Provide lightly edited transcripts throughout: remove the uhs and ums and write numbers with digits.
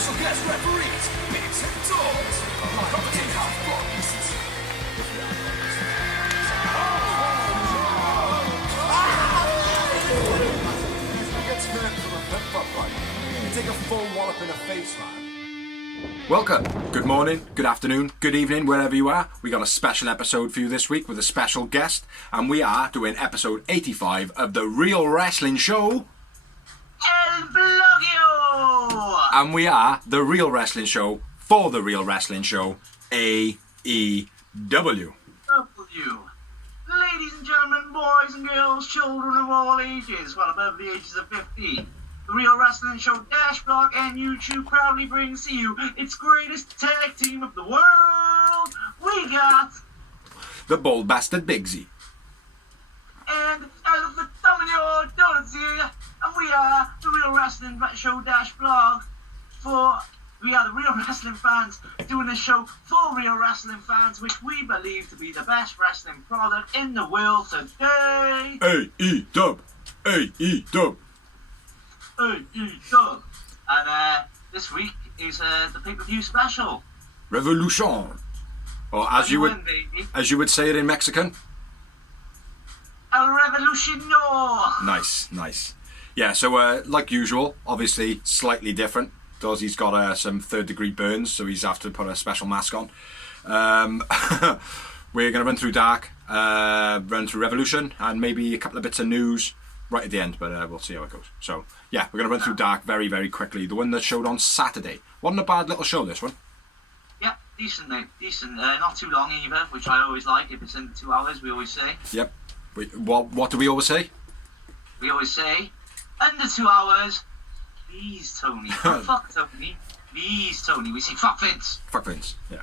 special guest referees, bigs and dogs, commenting half boxed. Gets hurt from a flip-flop fight. You take a full wallop in the face, man. Welcome. Good morning, good afternoon, good evening, wherever you are. We got a special episode for you this week with a special guest, and we are doing episode 85 of the Real Wrestling Show. El Blogio! And we are the Real Wrestling Show for the Real Wrestling Show, AEW. W. Ladies and gentlemen, boys and girls, children of all ages, well above the ages of 50, the Real Wrestling Show Dash Blog and YouTube proudly brings to you its greatest tag team of the world. We got the Bold Bastard Bigsy. And El Fenomeno Dorothy, and we are the Real Wrestling Show Dash Blog we are the Real Wrestling fans doing a show for Real Wrestling fans, which we believe to be the best wrestling product in the world today. AEW. AEW. AEW. And this week is the pay-per-view special. Revolution. Or as you would say it in Mexican. El Revolutiono. Nice. Yeah, so like usual, obviously slightly different. He's got some third-degree burns, so he's have to put a special mask on. We're going to run through Dark, run through Revolution, and maybe a couple of bits of news right at the end, but we'll see how it goes. So, yeah, we're going to run through Dark very, very quickly. The one that showed on Saturday. Wasn't a bad little show, this one. Yeah, decent. Not too long either, which I always like. If it's in 2 hours, we always say. Yep. What do we always say? We always say, under 2 hours. Please, Tony. Fuck Tony. Please, Tony. We say fuck Vince. Fuck Vince, yeah.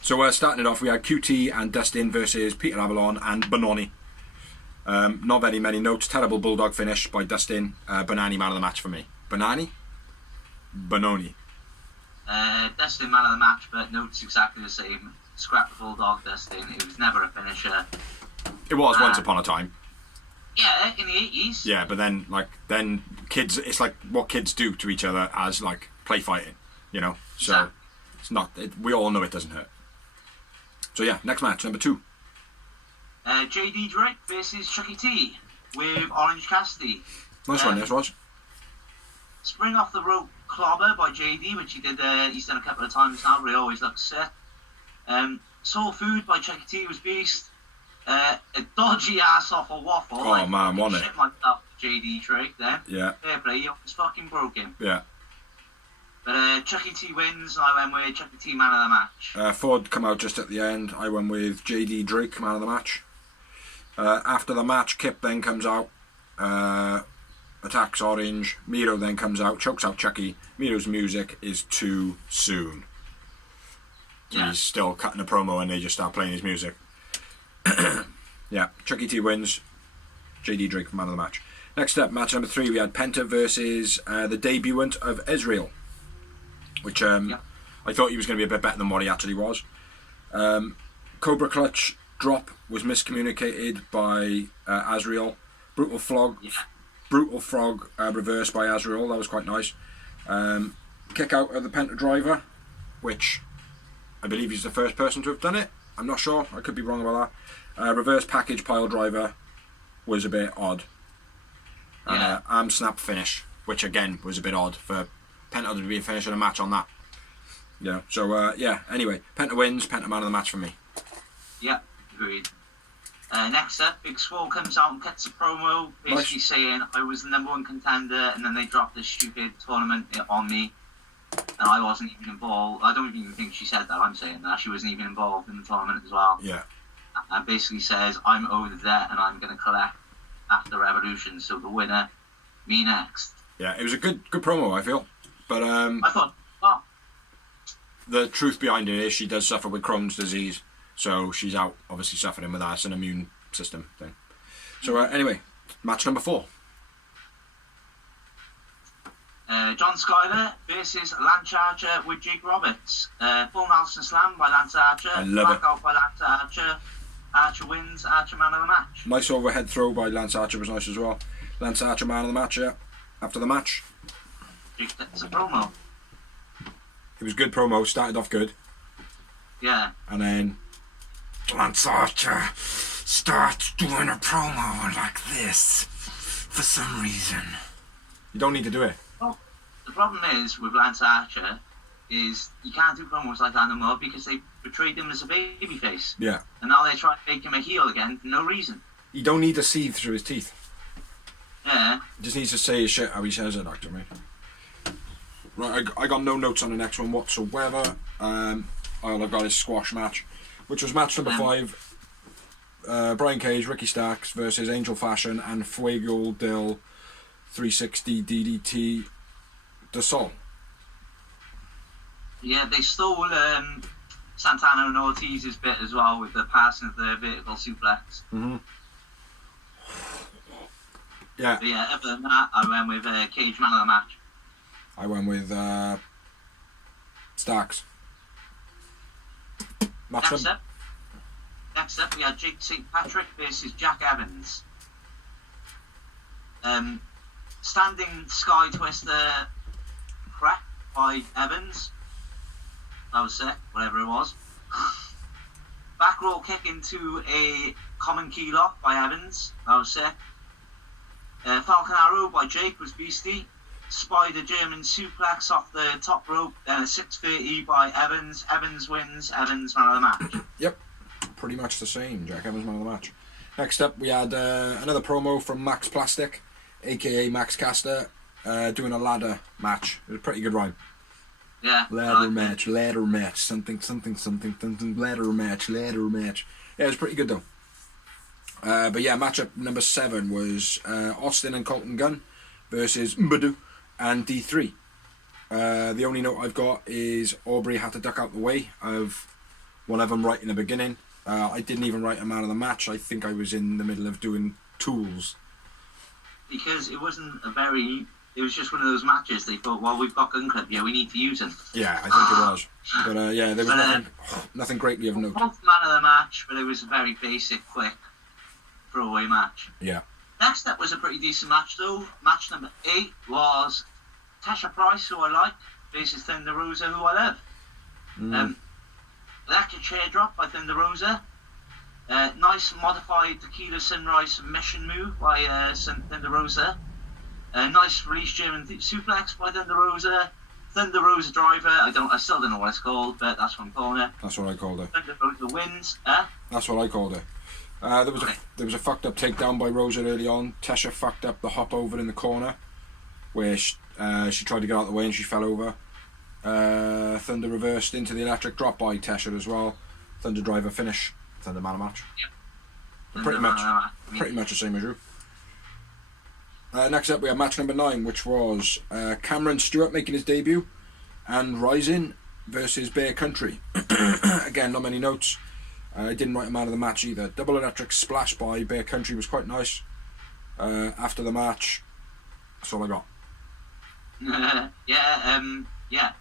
So starting it off, we had QT and Dustin versus Peter Avalon and Bononi. Not very many notes. Terrible bulldog finish by Dustin. Bonani man of the match for me. Bononi. Dustin man of the match, but notes exactly the same. Scrap the bulldog Dustin. It was never a finisher. It was once upon a time. Yeah, in the 80s. Yeah, but then kids, it's like what kids do to each other as like play fighting, you know. So exactly. It's not. We all know it doesn't hurt. So yeah, next match, number 2. JD Drake versus Chucky T with Orange Cassidy. Nice one, yes, Raj. Spring off the rope clobber by JD, which he did. He's done a couple of times now, but he always looks sick. Soul Food by Chucky T was beast. A dodgy ass off a waffle. Oh man, wasn't it? Shit myself, JD Drake then. Yeah. Fair play, he almost fucking broke him. Yeah. But Chucky T wins, and I went with Chucky T man of the match. Ford come out just at the end. I went with JD Drake man of the match. After the match, Kip then comes out, attacks Orange. Miro then comes out, chokes out Chucky. Miro's music is too soon. So yeah. He's still cutting a promo and they just start playing his music. Yeah, Chucky T wins. JD Drake man of the match. Next up, match number 3, we had Penta versus the debutant of Israel, which I thought he was going to be a bit better than what he actually was. Cobra Clutch drop was miscommunicated by Azrael. Brutal frog reversed by Azrael. That was quite nice. Kick out of the Penta driver, which I believe he's the first person to have done it. I'm not sure. I could be wrong about that. Reverse package pile driver was a bit odd. And arm snap finish, which again was a bit odd for Penta to be finishing a match on that. Yeah. So anyway, Penta wins. Penta man of the match for me. Yeah, agreed. Next up, Big Swole comes out and cuts a promo, basically saying I was the number 1 contender, and then they dropped this stupid tournament on me. And I wasn't even involved. I don't even think she said that. I'm saying that. She wasn't even involved in the tournament as well. Yeah. And basically says, I'm owed the debt and I'm going to collect after Revolution. So the winner, me next. Yeah, it was a good promo, I feel. But I thought, oh. The truth behind it is she does suffer with Crohn's disease. So she's out, obviously suffering with that. It's an immune system thing. So anyway, match number 4. John Skyler versus Lance Archer with Jake Roberts. Full Nelson Slam by Lance Archer. I love it. Out by Lance Archer. Archer wins. Archer man of the match. Nice overhead throw by Lance Archer was nice as well. Lance Archer man of the match, yeah. After the match. Jake gets a promo. It was good promo. Started off good. Yeah. And then Lance Archer starts doing a promo like this for some reason. You don't need to do it. Well, the problem is with Lance Archer is you can't do promos like that anymore because they portrayed him as a babyface. Yeah. And now they try to make him a heel again for no reason. You don't need to seethe through his teeth. Yeah. He just needs to say his shit how he says it, Doctor, mate. Right, I got no notes on the next one whatsoever. All I've got is squash match, which was match number 5. Brian Cage, Ricky Starks versus Angel Fashion and Fuego del 360 DDT de Sol. Yeah, they stole Santana and Ortiz's bit as well with the passing of the vertical suplex. Mm-hmm. Yeah. But yeah, other than that, I went with Cage man of the match. I went with Starks. Next up, we had Jake St. Patrick versus Jack Evans. Standing Sky Twister crap by Evans. That was sick, whatever it was. Back roll kick into a common key lock by Evans. That was sick. Falcon Arrow by Jake was beastie. Spider German suplex off the top rope. Then a 630 by Evans. Evans wins. Evans man of the match. Yep. Pretty much the same. Jack Evans man of the match. Next up, we had another promo from Max Plastic, aka Max Caster, doing a ladder match. It was a pretty good rhyme. Yeah. Ladder match, something, ladder match. Yeah, it was pretty good though. But yeah, matchup number 7 was Austin and Colton Gunn versus Mbadu and D3. The only note I've got is Aubrey had to duck out the way of one of them right in the beginning. I didn't even write a man of the match. I think I was in the middle of doing tools. Because it wasn't it was just one of those matches they thought, well, we've got Gun Club, yeah, we need to use him. Yeah, I think it was. But yeah, there was nothing greatly of note. Both man of the match, but it was a very basic, quick throwaway match. Yeah. Next up was a pretty decent match though. Match number 8 was Tasha Price, who I like, versus Thunder Rosa, who I love. Electric chair drop by Thunder Rosa. Nice modified Tequila Sunrise submission move by Thunder Rosa. Nice release German suplex by Thunder Rosa. Thunder Rosa driver. I still don't know what it's called, but that's what I'm calling it. That's what I called it. Thunder Rosa wins. That's what I called it. There was a fucked up takedown by Rosa early on. Tasha fucked up the hop over in the corner, where she tried to get out of the way and she fell over. Thunder reversed into the electric drop by Tasha as well. Thunder driver finish. Thunder man match. Yep. Pretty much the same as you. Next up we have match number 9, which was Cameron Stewart making his debut and Rising versus Bear Country. Again, not many notes. I didn't write a man of the match either. Double electric splash by Bear Country was quite nice. After the match, that's all I got. Yeah.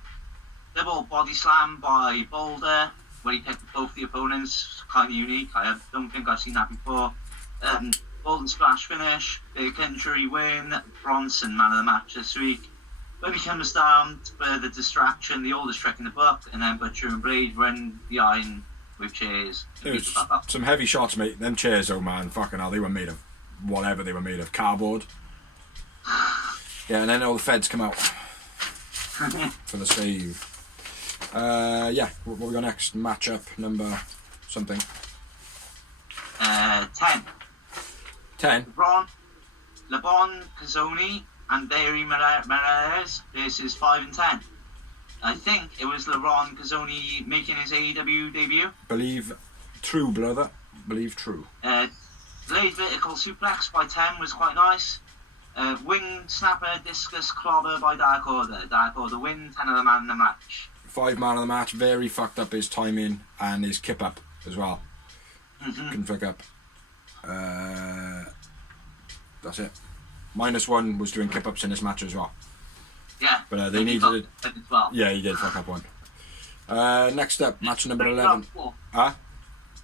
Double body slam by Boulder, where he picked both the opponents. Kind of unique. I don't think I've seen that before. Golden splash finish. Bear Country win. Bronson man of the match this week. When he comes down for the distraction, the oldest trick in the book, and then Butcher and Blade run the iron with chairs. Some heavy shots, mate. Them chairs, oh man, fucking hell, they were made of whatever they were made of, cardboard. Yeah, and then all the feds come out for the save. Yeah, what we got next? Matchup number something. 10. 10? LeBron Cazzoni and Barry Morales versus 5 and 10. I think it was LeBron Cazzoni making his AEW debut. Believe true, brother. Believe true. Blade vertical suplex by 10 was quite nice. Wing snapper discus clobber by Dark Order. Dark Order win, 10 of the man in the match. 5 man of the match. Very fucked up his timing and his kip up as well. Couldn't fuck up. That's it. -1 was doing kip ups in this match as well. Yeah. But they needed it. Well. Yeah, he did fuck up one. Next up, match number 11. Huh?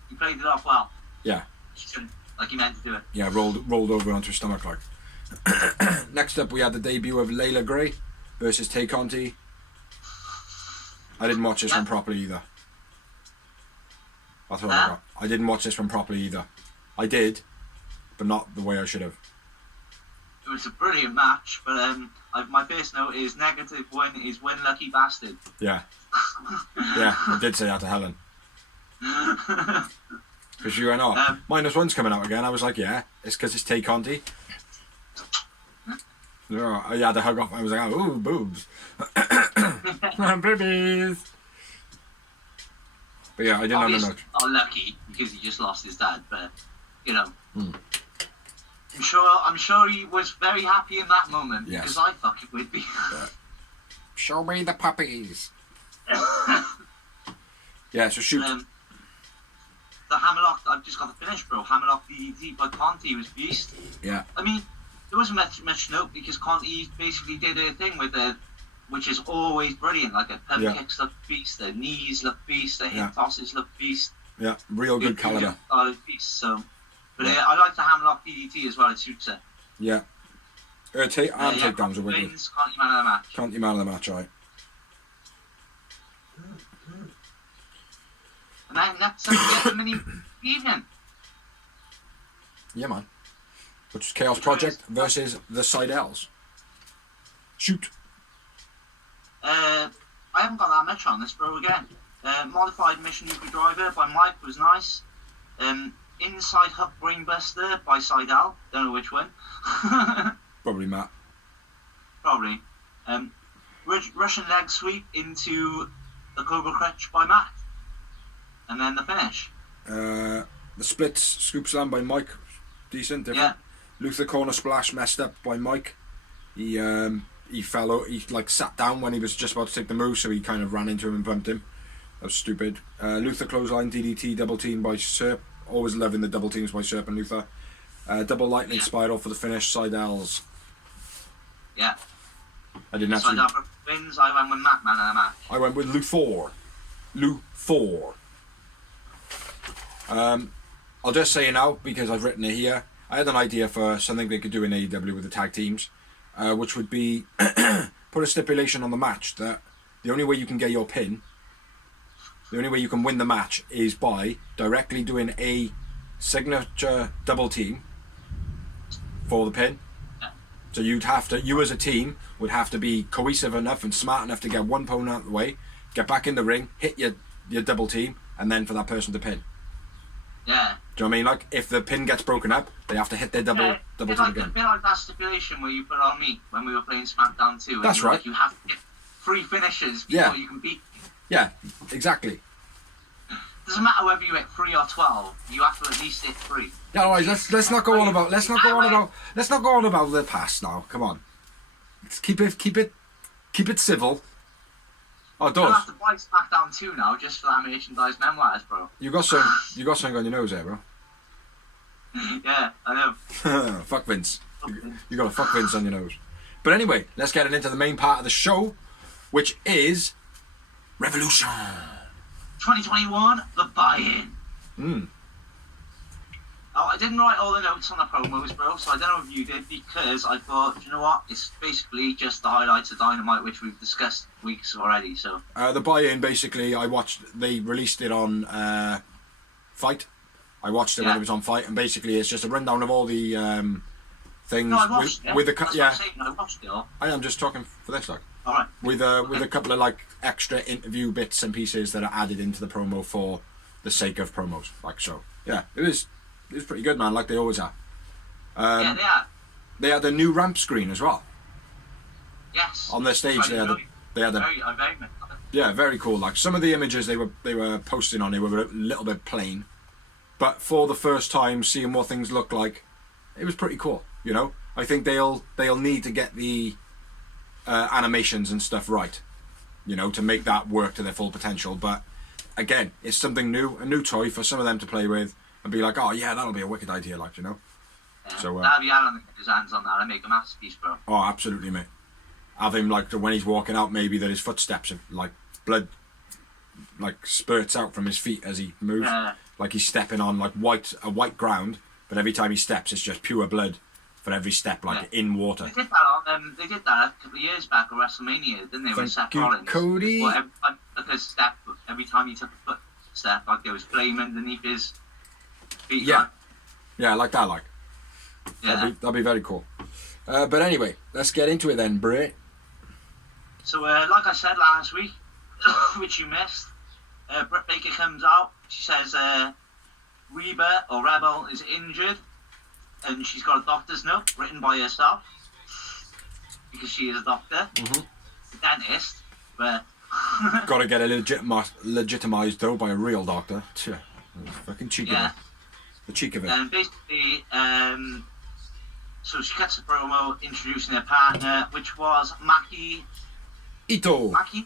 He played it off well. Yeah. Like he meant to do it. Yeah, rolled over onto his stomach like. Next up, we had the debut of Layla Gray versus Tay Conti. I didn't watch this one properly either. That's what I got. I didn't watch this one properly either. I did, but not the way I should have. It was a brilliant match, but my first note is -1 is one lucky bastard. Yeah. Yeah, I did say that to Helen. Because she went, oh, -1's coming out again. I was like, yeah, it's because it's Tay Conti. I had to hug off. I was like, oh, boobs. Babies. But yeah, I didn't have a note. Not lucky because he just lost his dad, but you know, I'm sure he was very happy in that moment because I fucking would be. Show me the puppies. Yeah, so shoot. The hammerlock, I've just got the finish, bro. Hammerlock DDT by Conti was beast. Yeah. I mean, there wasn't much note because Conti basically did a thing with which is always brilliant. Like a pump kicks look beast, the knees look beast, the hip tosses look beast. Yeah, real good caliber. Beast. So, but I like the hammerlock DDT as well. It suits it. Yeah. Takedowns are wicked. Conti man of the match. Conti man of the match, right. And then next up we get the mini evening. Yeah, man. Which is Chaos Project versus the Seidels. Shoot. I haven't got that much on this, bro. Again, modified Mission Nuclear Driver by Mike was nice. Inside Hook Brainbuster by Seidel. Don't know which one. Probably Matt. Probably. Russian leg sweep into the Cobra Crutch by Matt. And then the finish. The splits scoop slam by Mike. Decent, different. Yeah. Luther corner splash messed up by Mike. He fell out. He sat down when he was just about to take the move, so he kind of ran into him and bumped him. That was stupid. Luther clothesline DDT double team by Serp. Always loving the double teams by Serp and Luther. Double lightning spiral for the finish. Seidels. Yeah. I didn't actually. Seidel wins. I went with Matt man of the match. I went with Luthor. I'll just say it now because I've written it here. I had an idea for something they could do in AEW with the tag teams, which would be put a stipulation on the match that the only way you can get your pin, the only way you can win the match is by directly doing a signature double team for the pin. So you as a team would have to be cohesive enough and smart enough to get one opponent out of the way, get back in the ring, hit your double team, and then for that person to pin. Yeah. Do you know what I mean? Like, if the pin gets broken up, they have to hit their double team again. A bit like that stipulation where you put on me when we were playing SmackDown 2. That's right. You have to get 3 finishes before you can beat. Yeah, exactly. Doesn't matter whether you hit 3 or 12. You have to at least hit 3. Yeah, alright. Let's not go on about the past now. Come on. Let's keep it civil. Oh, it does. You'll have to buy SmackDown 2 now just for that merchandise memoirs, bro. You got something on your nose there, bro. Yeah, I know. Fuck Vince. You got a fuck Vince on your nose. But anyway, let's get into the main part of the show, which is Revolution 2021, the buy-in. Oh, I didn't write all the notes on the promos, bro, so I don't know if you did, because I thought, you know what, it's basically just the highlights of Dynamite, which we've discussed weeks already, so... The buy-in, basically, they released it on Fight. I watched it when it was on Fight, and basically it's just a rundown of all the things... No, I watched it. With the I watched it all. I am just talking for this, like. Alright. With a couple of, extra interview bits and pieces that are added into the promo for the sake of promos, so. Yeah, it was pretty good, man, like they always are. Yeah, they are. They had a new ramp screen as well. Yes. On their stage, they had yeah, very cool. Like, some of the images they were posting on it were a little bit plain, but for the first time, seeing what things look like, it was pretty cool. You know, I think they'll need to get the animations and stuff right, you know, to make that work to their full potential. But again, it's something new, a new toy for some of them to play with and be like, oh yeah, that'll be a wicked idea, you know. Yeah. So Darby Allin get his hands on that and make a masterpiece, bro. Oh, absolutely, mate. Have him when he's walking out, maybe that his footsteps are blood spurts out from his feet as he moves, like he's stepping on a white ground, but every time he steps, it's just pure blood for every step, like in water. They did that they did that a couple of years back at WrestleMania, didn't they? With Seth Rollins. Cody. Well, every time he took a footstep, like there was flame underneath his feet. Yeah. Like. Yeah, I like that, like. Yeah. That'd be very cool. But anyway, let's get into it then, Bray. So, like I said last week, which you missed, Britt Baker comes out. She says Reba or Rebel is injured, and she's got a doctor's note written by herself because she is a doctor, a dentist. But got to get it legitimized though by a real doctor. Fucking cheek of it. The cheek of it. And basically, so she cuts a promo introducing her partner, which was Maki Ito. Maki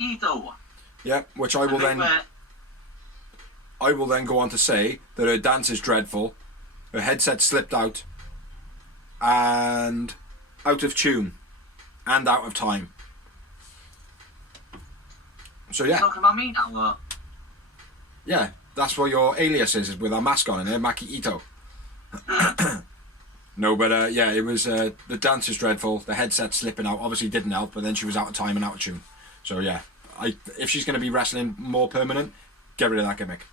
Ito. Yeah, which I will then go on to say that her dance is dreadful, her headset slipped out, and out of tune, and out of time. So yeah. You talking about me now, or? Yeah, that's what your alias is with our mask on in there, Maki Ito. No, but yeah, it was the dance is dreadful. The headset slipping out obviously didn't help, but then she was out of time and out of tune. So yeah, if she's going to be wrestling more permanent, get rid of that gimmick.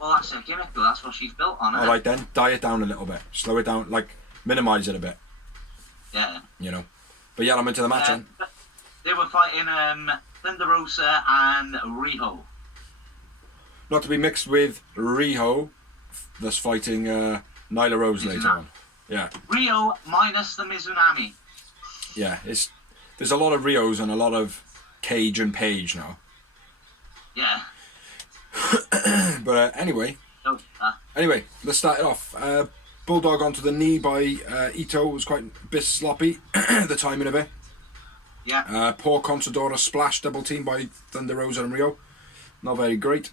Well, that's her gimmick, though. That's what she's built on. All right then, die it down a little bit, slow it down, like minimise it a bit. Yeah. You know, but yeah, I'm into the match then. They were fighting Thunder Rosa and Riho. Not to be mixed with Riho, that's fighting Nyla Rose later on. Yeah. Rio minus the Mizunami. Yeah, there's a lot of Rios and a lot of Cage and Page now. Yeah. But anyway, let's start it off. Bulldog onto the knee by Ito was quite a bit sloppy, the timing of it. Yeah. Poor Consadora splash double team by Thunder Rosa and Rio. Not very great.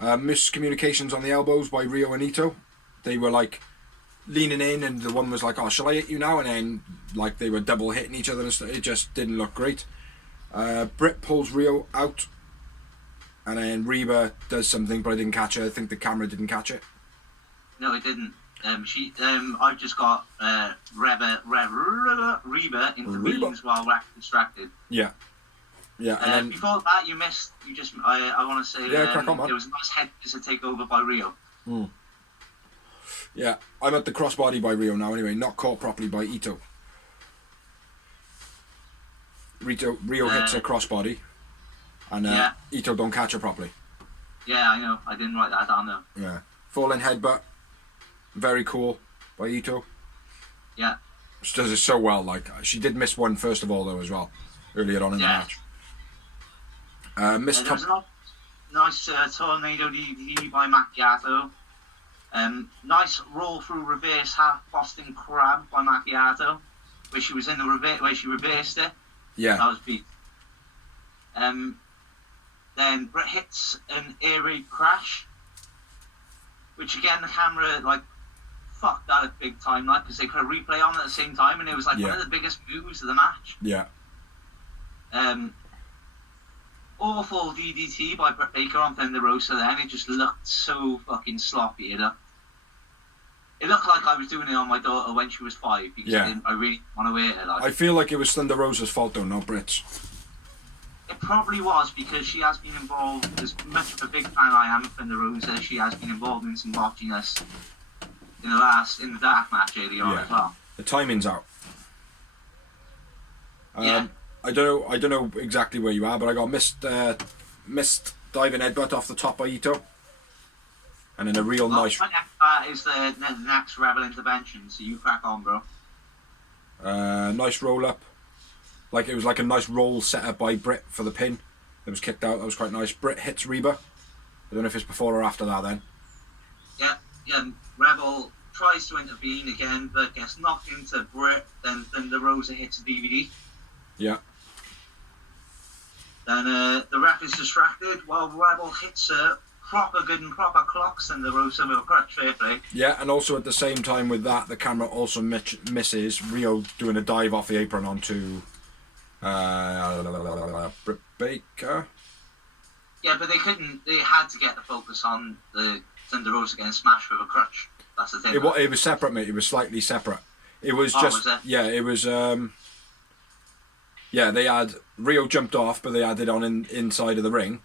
Miscommunications on the elbows by Rio and Ito. They were like leaning in and the one was like, oh, shall I hit you now? And then like they were double hitting each other and stuff. It just didn't look great. Britt pulls Rio out and then Reba does something, but I didn't catch her. I think the camera didn't catch it. No, it didn't. I've just got Reba intervenes while we're distracted. Yeah. Yeah. And then, before that, you missed. I want to say crack on, man. There was a nice head to take over by Rio. Yeah, I'm at the crossbody by Rio now anyway, not caught properly by Ito. Rio hits a crossbody, and Ito don't catch her properly. Yeah, I know. I didn't write that down though. Yeah. Falling headbutt, very cool by Ito. Yeah. She does it so well. Like she did miss one first of all though as well, earlier on in the match. Missed top. Nice tornado DDT by Macchiato. Nice roll through reverse half Boston Crab by Macchiato, where she was in the where she reversed it. Yeah. That was beat. Then Britt hits an air raid crash, which again the camera like fucked that at big time, like because they put a replay on at the same time, and it was like one of the biggest moves of the match. Yeah. Awful DDT by Britt Baker on Thunder Rosa. Then it just looked so fucking sloppy. It looked like I was doing it on my daughter when she was 5 because I really want to wear it. Like. I feel like it was Thunder Rosa's fault though, not Britt's. It probably was because she has been involved. As much of a big fan I am of Thunder Rosa, she has been involved in some botchiness in the dark match earlier on as well. The timing's out. I don't know exactly where you are, but I got missed diving headbutt off the top by Ito, and then a real nice. That is the next Rebel intervention. So you crack on, bro. Nice roll up, like it was like a nice roll set up by Britt for the pin. It was kicked out. That was quite nice. Britt hits Reba. I don't know if it's before or after that. Then. Yeah. Rebel tries to intervene again, but gets knocked into Britt. Then the Rosa hits the DVD. Yeah. Then the ref is distracted while Rebel hits her proper clocks and the Rosa with a crutch, fair play. Yeah, and also at the same time with that, the camera also misses Rio doing a dive off the apron onto Britt Baker. Yeah, but they couldn't. They had to get the focus on the Thunder Rosa getting smashed with a crutch. That's the thing. It was separate, mate. It was slightly separate. It was just... Was it? Yeah, it was... yeah, they had... Rio jumped off, but they had it on inside of the ring.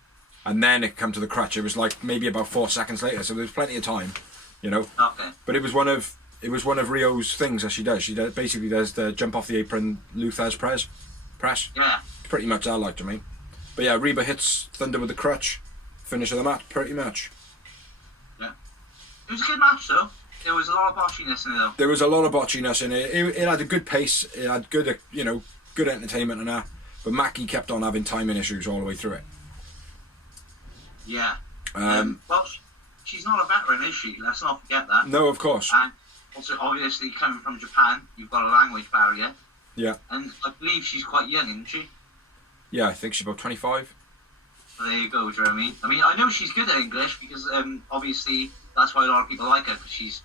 And then it come to the crutch. It was like maybe about 4 seconds later, so there was plenty of time, you know. Okay. But it was one of Rio's things that she does. Basically does the jump off the apron Luther's press. Yeah. Pretty much that, like, to me. But yeah, Reba hits Thunder with the crutch. Finish of the match, pretty much. Yeah. It was a good match, though. There was a lot of botchiness in it, though. There was a lot of botchiness in it. It had a good pace. It had good, good entertainment and that. But Mackie kept on having timing issues all the way through it. Yeah. Well, she's not a veteran, is she? Let's not forget that. No, of course. And also, obviously, coming from Japan, you've got a language barrier. Yeah. And I believe she's quite young, isn't she? Yeah, I think she's about 25. So there you go, Jeremy. I mean, I know she's good at English because obviously that's why a lot of people like her, because she's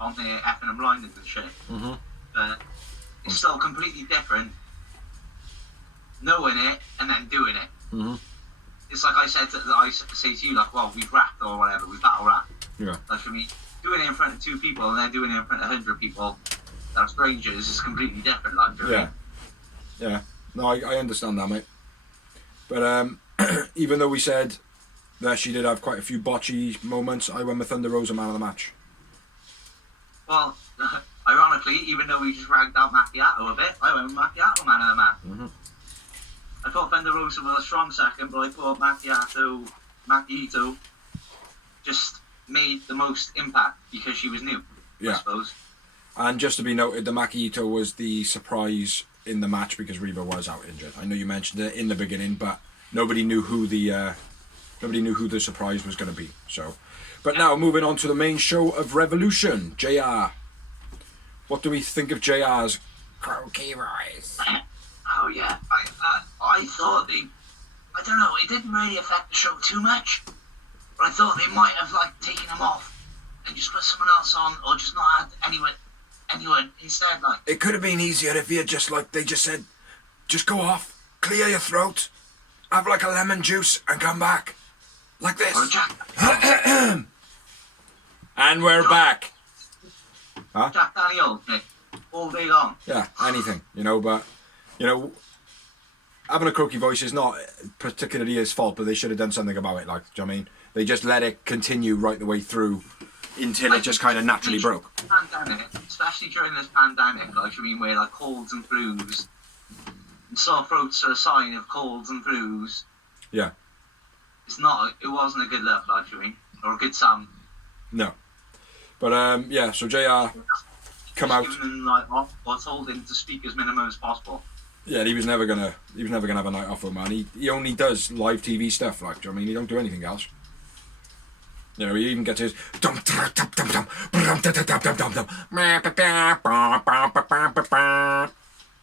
on there effing and blinded and shit. Mm-hmm. But it's still completely different knowing it and then doing it. Mm-hmm. It's like I say to you, like, well, we've rapped or whatever, we battle rap. Yeah. Like for me, doing it in front of 2 people and then doing it in front of 100 people that are strangers is completely different, like, do you know what I mean? Yeah. No, I understand that, mate. But even though we said that she did have quite a few botchy moments, I went with Thunder Rosa man of the match. Well, ironically, even though we just ragged out Macchiato a bit, I went with Macchiato man of the match. Mm-hmm. I thought Thunder Rosa was a strong second, but I thought Macchiato just made the most impact because she was new, I suppose. And just to be noted, the Macchiato was the surprise in the match because Reba was out injured. I know you mentioned it in the beginning, but nobody knew who the surprise was going to be. So, but now moving on to the main show of Revolution, JR. What do we think of JR's croaky voice? Oh yeah, I thought I don't know, it didn't really affect the show too much, but I thought they might have like taken him off and just put someone else on, or just not had anyone instead. Like, it could have been easier if he had they just said, just go off, clear your throat, have like a lemon juice and come back, like this. And we're back. Huh? Jack Daniels, Nick, all day long. Yeah, anything, but having a croaky voice is not particularly his fault, but they should have done something about it, like, do you know what I mean? They just let it continue right the way through until it just kind of naturally broke. Pandemic, especially during this pandemic, like, I mean, where like colds and flus, and sore throats are a sign of colds and flus. Yeah. It wasn't a good look, like, I mean, or a good sound. No. But yeah, so JR come out. Him, like, off, or told him to speak as minimum as possible. Yeah, he was never gonna have a night off with him, man. He only does live TV stuff, like, do you know what I mean? He don't do anything else. He even gets his you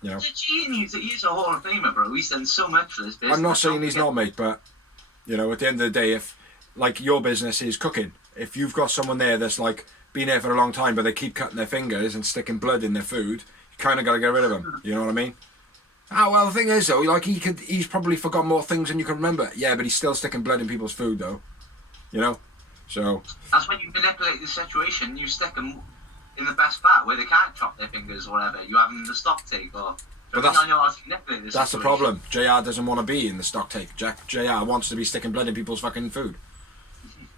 know. He's a Hall of Famer, bro. He's done so much for this business. I'm not saying he's not, mate, but at the end of the day, if like your business is cooking, if you've got someone there that's like been there for a long time, but they keep cutting their fingers and sticking blood in their food, you kind of got to get rid of them. You know what I mean? Oh well, the thing is though, like he's probably forgot more things than you can remember. Yeah, but he's still sticking blood in people's food though. So that's when you manipulate the situation. You stick them in the best part where they can't chop their fingers or whatever. You have them in the stock take or. But that's the problem. JR doesn't want to be in the stock take. JR wants to be sticking blood in people's fucking food.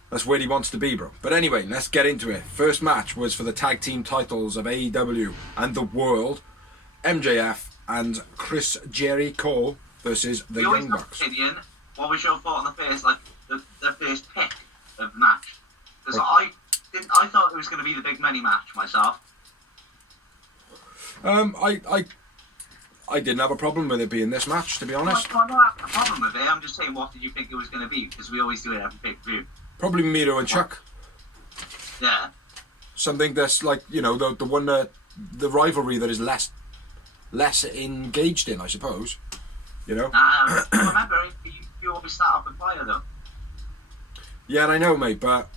That's where he wants to be, bro. But anyway, let's get into it. First match was for the tag team titles of AEW and the world. MJF and Chris Jericho versus the Young Bucks. Opinion, what was your thought on the first, the first pick of the match? Because I thought it was going to be the big money match myself. I didn't have a problem with it being this match, to be honest. I don't have a problem with it. I'm just saying, what did you think it was going to be? Because we always do it every pay-per-view. Probably Miro and Chuck. Yeah. Something that's like, the one the rivalry that is less engaged in, I suppose. Remember, you always start off with fire though. Yeah, I know, mate, but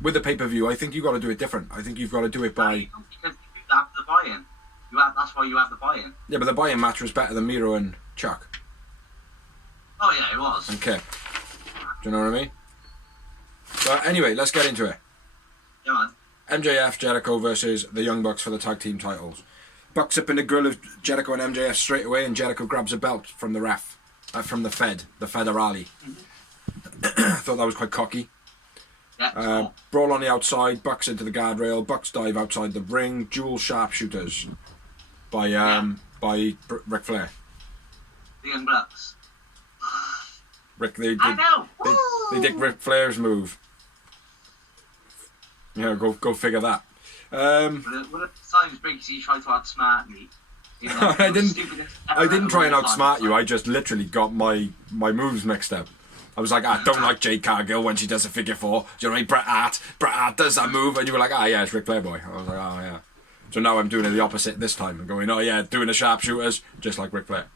with the pay-per-view, I think you've got to do it different. I think you've got to do it by... Because you do that for the buy-in. That's why you have the buy-in. Yeah, but the buy-in match was better than Miro and Chuck. Oh yeah, it was. Okay. Do you know what I mean? But anyway, let's get into it. Yeah, man. MJF, Jericho versus the Young Bucks for the tag team titles. Bucks up in the grill of Jericho and MJF straight away, and Jericho grabs a belt from the ref, from the Federale. Thought that was quite cocky. Yeah, cool. Brawl on the outside, Bucks into the guardrail, Bucks dive outside the ring, dual sharpshooters by Ric Flair. The Young Bucks. They did Ric Flair's move. Yeah, go figure that. What if times Briggsy tried to outsmart me? You know, I didn't try and outsmart you. I just literally got my moves mixed up. I was like, I don't like Jade Cargill when she does a figure four. Do you know what I mean? Bret Hart does that move, and you were like, yeah, it's Ric Flair boy. I was like, oh yeah. So now I'm doing it the opposite this time. I'm going, oh yeah, doing the sharpshooters just like Ric Flair.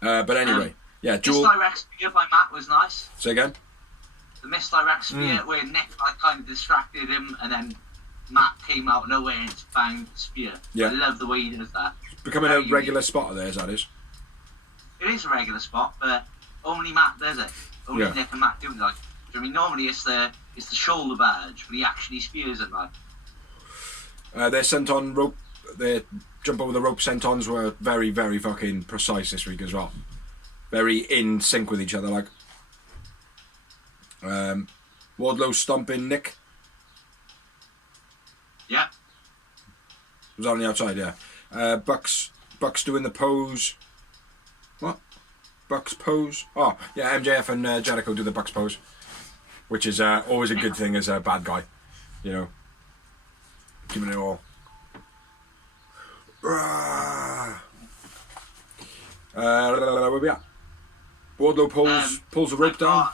But anyway, yeah, dual. Misdirect spear by Matt was nice. Say again. The misdirect spear where Nick kind of distracted him, and then Matt came out of nowhere and just banged the spear. Yeah. I love the way he does that. Becoming a regular spot of theirs, that is. It is a regular spot, but only Matt does it. Only Nick and Matt do it. Like, do you know what I mean? Normally it's the shoulder badge, but he actually spears it. Like, their senton rope, their jump over the rope sentons were very, very fucking precise this week as well. Very in sync with each other. Like, Wardlow stomping Nick. Yeah. It was on the outside, yeah. Bucks doing the pose. What? Bucks pose? Oh, yeah, MJF and Jericho do the Bucks pose. Which is always a good thing as a bad guy. You know. Giving it all. Where we at? Wardlow pulls the rope down.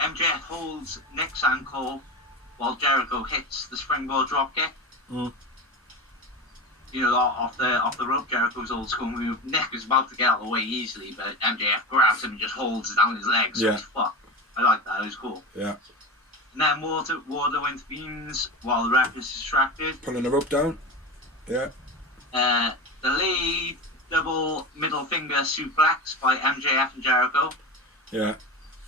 MJF holds Nick's ankle while Jericho hits the springboard dropkick. You know, off the rope, Jericho's old school move. Nick is about to get out of the way easily, but MJF grabs him and just holds down his legs. Yeah. Fuck. I like that. It was cool. Yeah. And then Wardlow intervenes while the ref is distracted. Pulling the rope down. Yeah. The lead double middle finger suplex by MJF and Jericho. Yeah.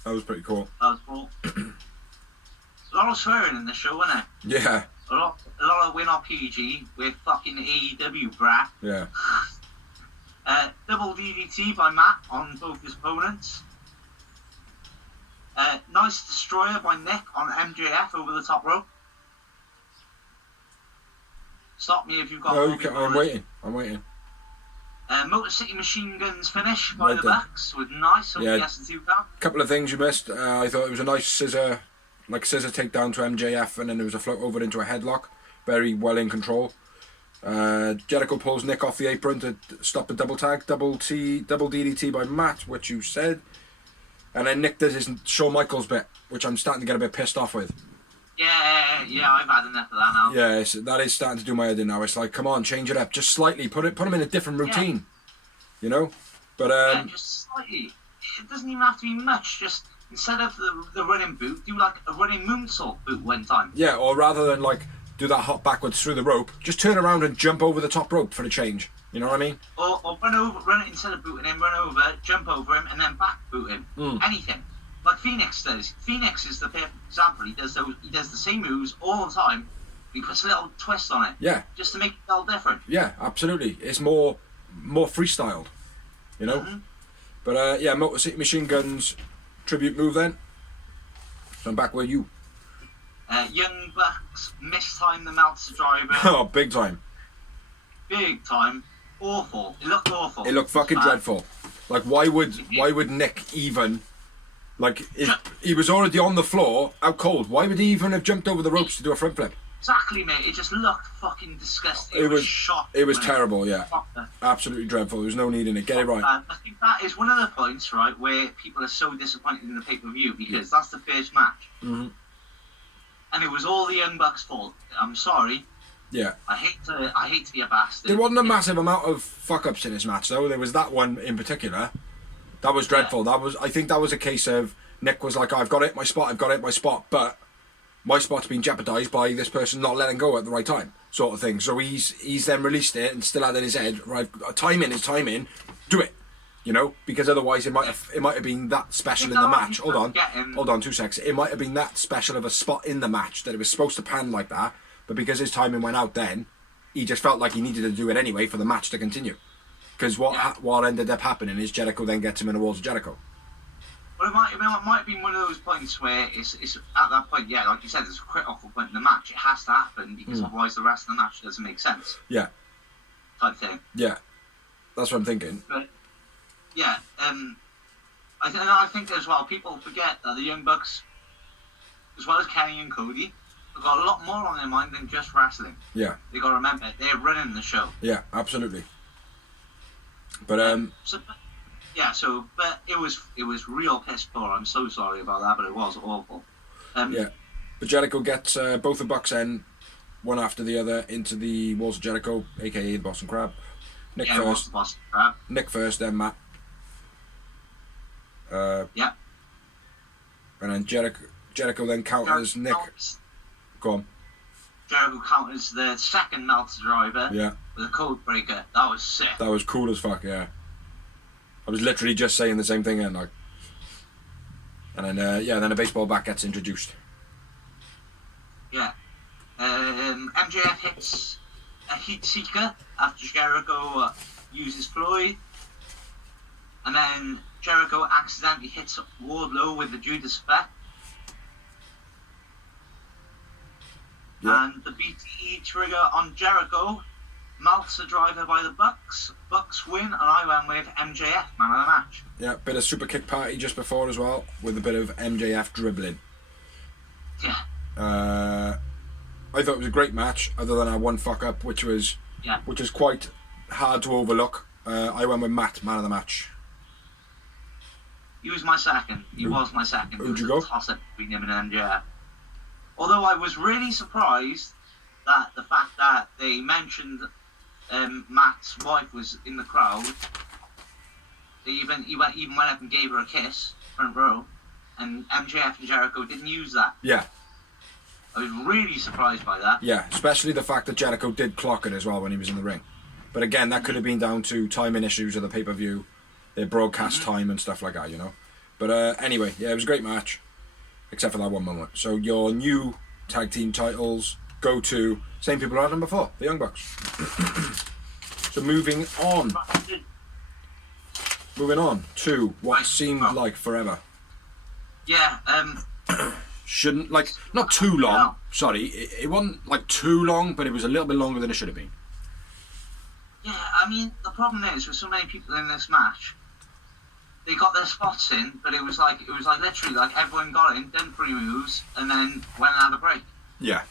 That was pretty cool. That was cool. A lot of swearing in the show, wasn't it? Yeah. A lot of win or PG with fucking AEW brat. Yeah. Double DDT by Matt on both his opponents. Nice destroyer by Nick on MJF over the top rope. Stop me if you've got. No, I'm waiting. Motor City Machine Guns finish by the Bucks was nice. Yeah. S2 count. Couple of things you missed. I thought it was a nice scissor takedown to MJF, and then there was a float over into a headlock. Very well in control. Jericho pulls Nick off the apron to stop a double tag, double DDT by Matt, which you said. And then Nick does his Shawn Michaels bit, which I'm starting to get a bit pissed off with. Yeah, I've had enough of that now. Yeah, that is starting to do my head in now. It's like, come on, change it up, just slightly. Put him in a different routine, you know. But just slightly. It doesn't even have to be much. Just instead of the running boot, do like a running moonsault boot one time. Yeah, or rather than like do that hop backwards through the rope, just turn around and jump over the top rope for the change. You know what I mean? Or run it instead of booting him, run over, jump over him, and then back boot him. Anything. Like Phoenix does. Phoenix is the perfect example. He does the same moves all the time. He puts a little twist on it. Yeah. Just to make it feel different. Yeah, absolutely. It's more freestyled, you know. But Motor City Machine Guns tribute move then. So I'm back where you. Young Bucks mistime the Meltzer driver. Oh, big time. Big time. Awful. It looked awful. It looked fucking dreadful. Like, why would Nick even... Like, he was already on the floor, out cold. Why would he even have jumped over the ropes to do a front flip? Exactly, mate. It just looked fucking disgusting. It was shocking. It was terrible, yeah. Absolutely dreadful. There was no need in it. Get it right. I think that is one of the points, right, where people are so disappointed in the pay-per-view because that's the first match. And it was all the Young Bucks' fault. I'm sorry. Yeah. I hate to be a bastard. There wasn't a massive amount of fuck-ups in this match, though. There was that one in particular. That was dreadful. Yeah. I think that was a case of Nick was like, I've got it, my spot, but my spot's been jeopardised by this person not letting go at the right time, sort of thing. So he's then released it and still had in his head, right, time in is time in, do it. You know, because otherwise it might have been that special in the match. Hold on 2 seconds. It might have been that special of a spot in the match that it was supposed to pan like that, but because his timing went out then, he just felt like he needed to do it anyway for the match to continue. Because what ended up happening is Jericho then gets him in the walls of Jericho. Well, it might have been one of those points where it's at that point, yeah, like you said, there's a critical point in the match. It has to happen because otherwise the rest of the match doesn't make sense. Yeah. Type thing. Yeah. That's what I'm thinking. But yeah, I think as well, people forget that the Young Bucks, as well as Kenny and Cody, have got a lot more on their mind than just wrestling. Yeah. They got to remember they're running the show. Yeah, absolutely. But but it was real piss poor. I'm so sorry about that, but it was awful. Yeah, but Jericho gets both the Bucks in, one after the other, into the walls of Jericho, aka the Boston Crab. Nick first. The Boston Crab. Nick first, then Matt. Yeah. And then Jericho then counters Nick. Go on. Jericho counters the second Meltzer driver. Yeah. With a code breaker. That was sick. That was cool as fuck. Yeah. I was literally just saying the same thing, and like. And then then a baseball bat gets introduced. Yeah. MJF hits a heat seeker after Jericho uses Floyd, and then Jericho accidentally hits Wardlow with the Judas Effect. Yeah. And the BTE trigger on Jericho, Meltzer driver by the Bucks. Bucks win, and I went with MJF, man of the match. Yeah, bit of super kick party just before as well, with a bit of MJF dribbling. Yeah. I thought it was a great match, other than our one fuck up, which was quite hard to overlook. I went with Matt, man of the match. He was my second. Was my second. Who'd you go? Toss up between him and MJF. Although I was really surprised that the fact that they mentioned Matt's wife was in the crowd. He went up and gave her a kiss, front row, and MJF and Jericho didn't use that. Yeah. I was really surprised by that. Yeah, especially the fact that Jericho did clock it as well when he was in the ring. But again, that could have been down to timing issues of the pay-per-view, their broadcast time and stuff like that, you know. But anyway, yeah, it was a great match, except for that one moment. So your new tag team titles go to same people who had them before, the Young Bucks. So moving on to what seemed like forever. Yeah, Shouldn't, like, not too long. Sorry, it wasn't like too long, but it was a little bit longer than it should have been. Yeah, I mean, the problem is with so many people in this match, they got their spots in, but it was like literally like everyone got in, done 3 moves, and then went and had a break. Yeah.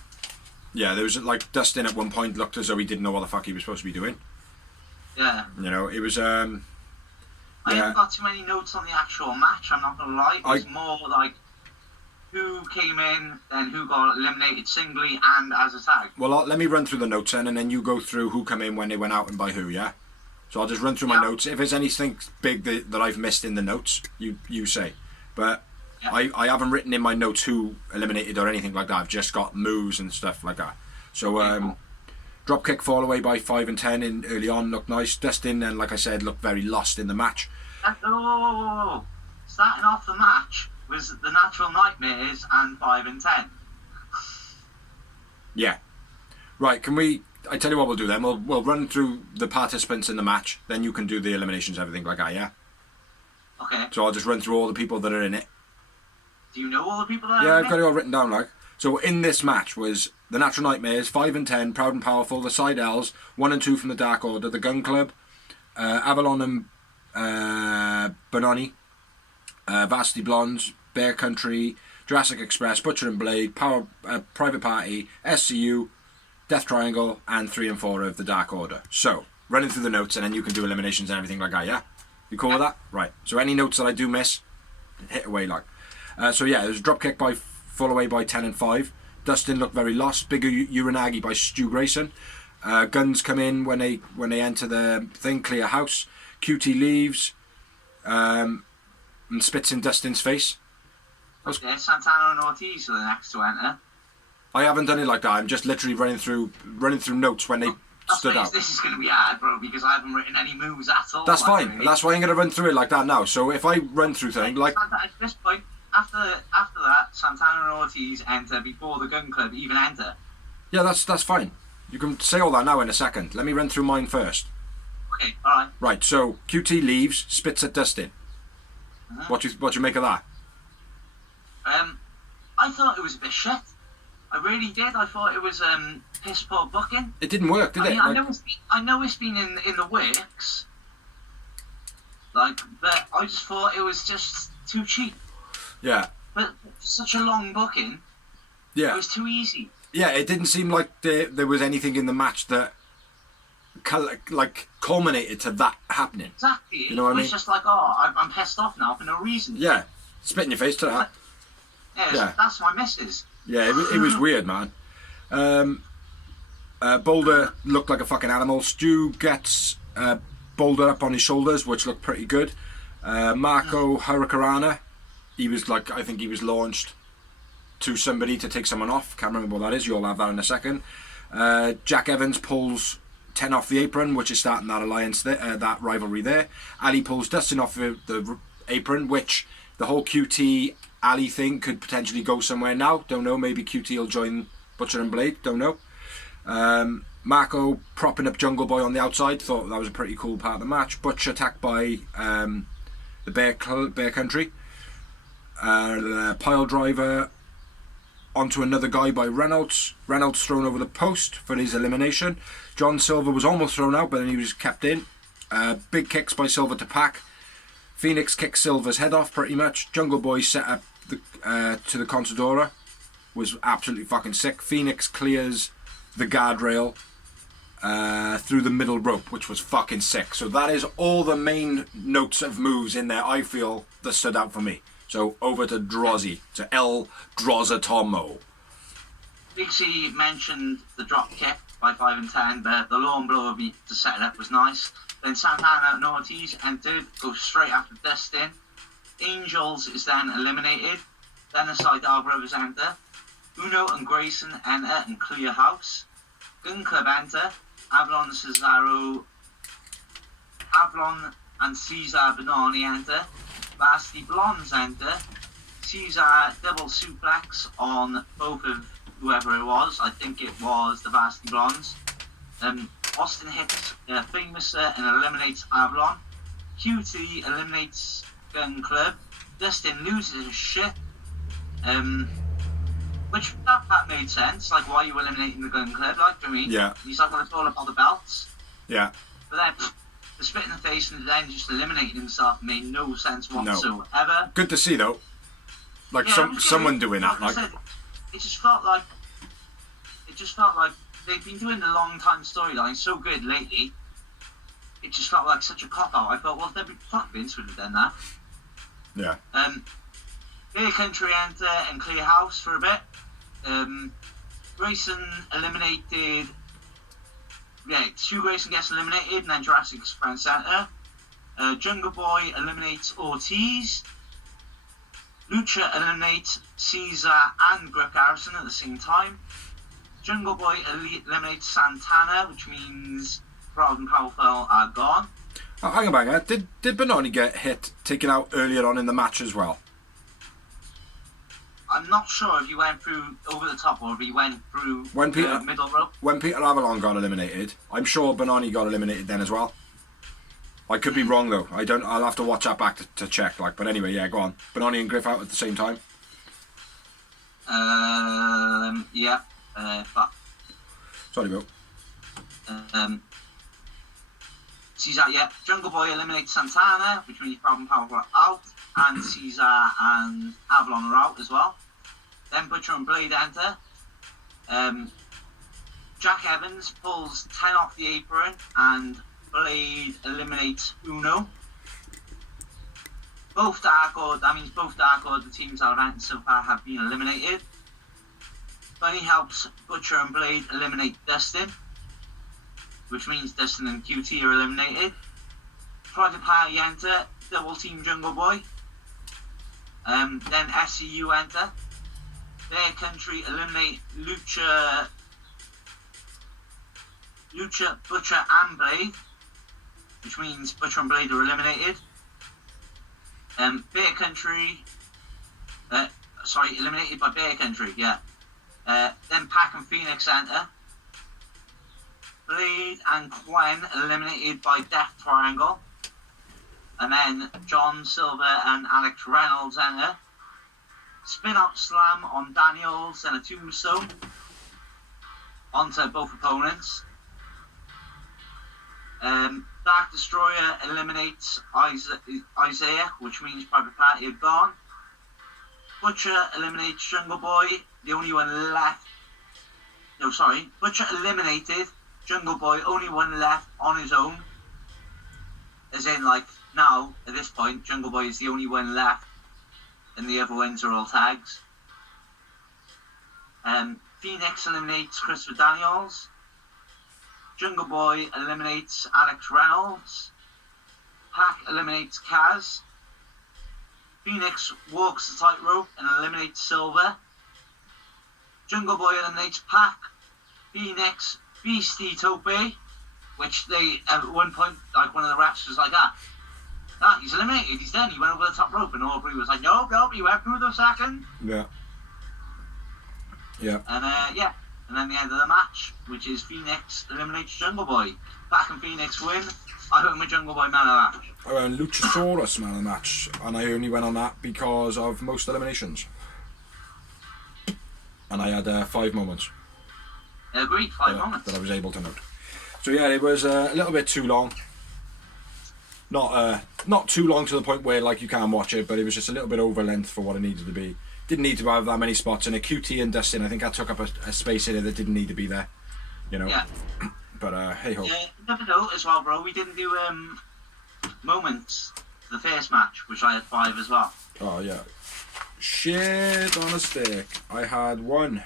Yeah, there was like Dustin at one point looked as though he didn't know what the fuck he was supposed to be doing. Yeah. You know, it was I haven't got too many notes on the actual match, I'm not gonna lie. It was more like who came in, then who got eliminated singly and as a tag. Well, let me run through the notes then, and then you go through who come in when they went out and by who, yeah? So I'll just run through my notes. If there's anything big that I've missed in the notes, you say. But I haven't written in my notes who eliminated or anything like that. I've just got moves and stuff like that. So dropkick fall away by 5 and 10 in early on looked nice. Dustin then, like I said, looked very lost in the match. Starting off the match was the Natural Nightmares and 5 and 10. Yeah. Right, I tell you what we'll do then. We'll run through the participants in the match, then you can do the eliminations, everything like that, yeah? Okay. So I'll just run through all the people that are in it. Do you know all the people that are in it? Yeah, I've got it all written down, like. So in this match was the Natural Nightmares, 5 and 10, Proud and Powerful, the Sydals, 1 and 2 from the Dark Order, the Gun Club, Avalon and Bononi, Varsity Blondes, Bear Country, Jurassic Express, Butcher and Blade, Private Party, SCU, Death Triangle, and 3 and 4 of the Dark Order. So, running through the notes, and then you can do eliminations and everything like that, yeah? You cool with that? Right. So any notes that I do miss, hit away like. So yeah, there's a dropkick by fall away by 10 and 5. Dustin looked very lost. Bigger Uranagi by Stu Grayson. Guns come in when they enter the thing, clear house. QT leaves and spits in Dustin's face. Okay, Santana and Ortiz are the next to enter. I haven't done it like that. I'm just literally running through notes when they stood out. This is going to be hard, bro, because I haven't written any moves at all. That's fine. That's why I'm going to run through it like that now. So if I run through things like... At this point, after that, Santana and Ortiz enter before the Gun Club even enter. Yeah, that's fine. You can say all that now in a second. Let me run through mine first. Okay, alright. Right, so QT leaves, spits at Dustin. What do you make of that? I thought it was a bit shit. I really did. I thought it was piss poor booking. It didn't work, did it? I know it's been in the works. But I just thought it was just too cheap. Yeah. But such a long booking. Yeah. It was too easy. Yeah, it didn't seem like there was anything in the match that culminated to that happening. Exactly. You know what I mean? It was just like, oh, I'm pissed off now for no reason. Yeah. Spit in your face to that. Yeah. That's my missus. Yeah, it was weird, man. Boulder looked like a fucking animal. Stu gets Boulder up on his shoulders, which looked pretty good. Marco Hurricanrana, I think he was launched to somebody to take someone off. Can't remember what that is. You'll have that in a second. Jack Evans pulls 10 off the apron, which is starting that alliance there, that rivalry there. Ali pulls Dustin off the apron, which the whole QT Ali thing could potentially go somewhere now. Don't know. Maybe QT will join Butcher and Blade. Don't know. Marco propping up Jungle Boy on the outside. Thought that was a pretty cool part of the match. Butcher attacked by the Bear Country. Pile driver onto another guy by Reynolds. Reynolds thrown over the post for his elimination. John Silver was almost thrown out, but then he was kept in. Big kicks by Silver to Pac. Phoenix kicks Silver's head off pretty much. Jungle Boy set up to the Contadora. Was absolutely fucking sick. Phoenix clears the guardrail through the middle rope, which was fucking sick. So that is all the main notes of moves in there, I feel, that stood out for me. So over to Drozzy, to El Drozzatomo. Big C mentioned the drop kick by 5 and 10, but the lawn blower beat to set it up was nice. Then Santana and Ortiz entered, go straight after Dustin. Angels is then eliminated. Then the Sydal brothers enter. Uno and Grayson enter and clear house. Gun Club enter. Avalon and Cesar Benoni enter. Varsity Blondes enter. Cesar double suplex on both of whoever it was. I think it was the Varsity Blondes. Austin hits Famous and eliminates Avalon. QT eliminates Gun Club. Dustin loses his shit. Which that made sense. Like, why are you eliminating the Gun Club? Like, I mean, yeah. He's like, well, it's all about the belts. Yeah. But then the spit in the face and then just eliminating himself made no sense whatsoever. No. Good to see though. Like someone doing that. Like, it just felt like they've been doing the long time storyline so good lately. It just felt like such a cop out. I thought, well, they'd be fuck Vince would have done that. Yeah. Bear Country enter and clear house for a bit. Grayson eliminated. Yeah, Stu Grayson gets eliminated, and then Jurassic Front Center. Jungle Boy eliminates Ortiz. Lucha eliminates Caesar and Griff Garrison at the same time. Jungle Boy eliminates Santana, which means Proud and Powerful are gone. Oh, hang on, banger. Did Benoni get taken out earlier on in the match as well? I'm not sure if he went through over the top or if he went through the middle rope. When Peter Avalon got eliminated, I'm sure Benoni got eliminated then as well. I could be wrong though. I'll have to watch that back to check. But anyway, yeah, go on. Benoni and Griff out at the same time. Yeah. Fuck. Sorry, bro. Caesar, yeah. Jungle Boy eliminates Santana, which means Proud and Powerful are out, and Caesar and Avalon are out as well. Then Butcher and Blade enter. Jack Evans pulls 10 off the apron, and Blade eliminates Uno. Both Dark Order, the teams that have entered so far, have been eliminated. Bunny helps Butcher and Blade eliminate Dustin, which means Dustin and QT are eliminated. Private Party enter, double team Jungle Boy. Then SCU enter. Bear Country eliminate Lucha Lucha, Butcher and Blade, which means Butcher and Blade are eliminated. Bear Country, eliminated by Bear Country, yeah. Then Pac and Phoenix enter. Blade and Quen eliminated by Death Triangle. And then John Silver and Alex Reynolds enter. Spin-out slam on Daniels and a tombstone onto both opponents. Dark Destroyer eliminates Isaiah, which means Private Party are gone. Butcher eliminates Jungle Boy, the only one left. Butcher eliminated Jungle Boy, only one left on his own. As in, like, now, at this point, Jungle Boy is the only one left, and the other ones are all tags. Phoenix eliminates Christopher Daniels. Jungle Boy eliminates Alex Reynolds. Pac eliminates Kaz. Phoenix walks the tightrope and eliminates Silver. Jungle Boy eliminates Pac. Phoenix, Beastie Tope, which they, at one point, like one of the refs was like, he's eliminated, he's done, he went over the top rope, and Aubrey was like, nope, he went through the second. Yeah. Yeah. And then the end of the match, which is Phoenix eliminates Jungle Boy. Pac and Phoenix win. I went with Jungle Boy man of the match. I went Luchasaurus man of the match, and I only went on that because of most eliminations. And I had 5 moments. Agreed, 5 moments. That I was able to note. So yeah, it was a little bit too long. Not too long to the point where like you can't watch it, but it was just a little bit over length for what it needed to be. Didn't need to have that many spots, and a QT and Dustin, I think I took up a space in it that didn't need to be there. You know. Yeah. But hey ho. Yeah, you never know as well, bro. We didn't do moments for the first match, which I had 5 as well. Oh yeah. Shit on a stick. I had 1.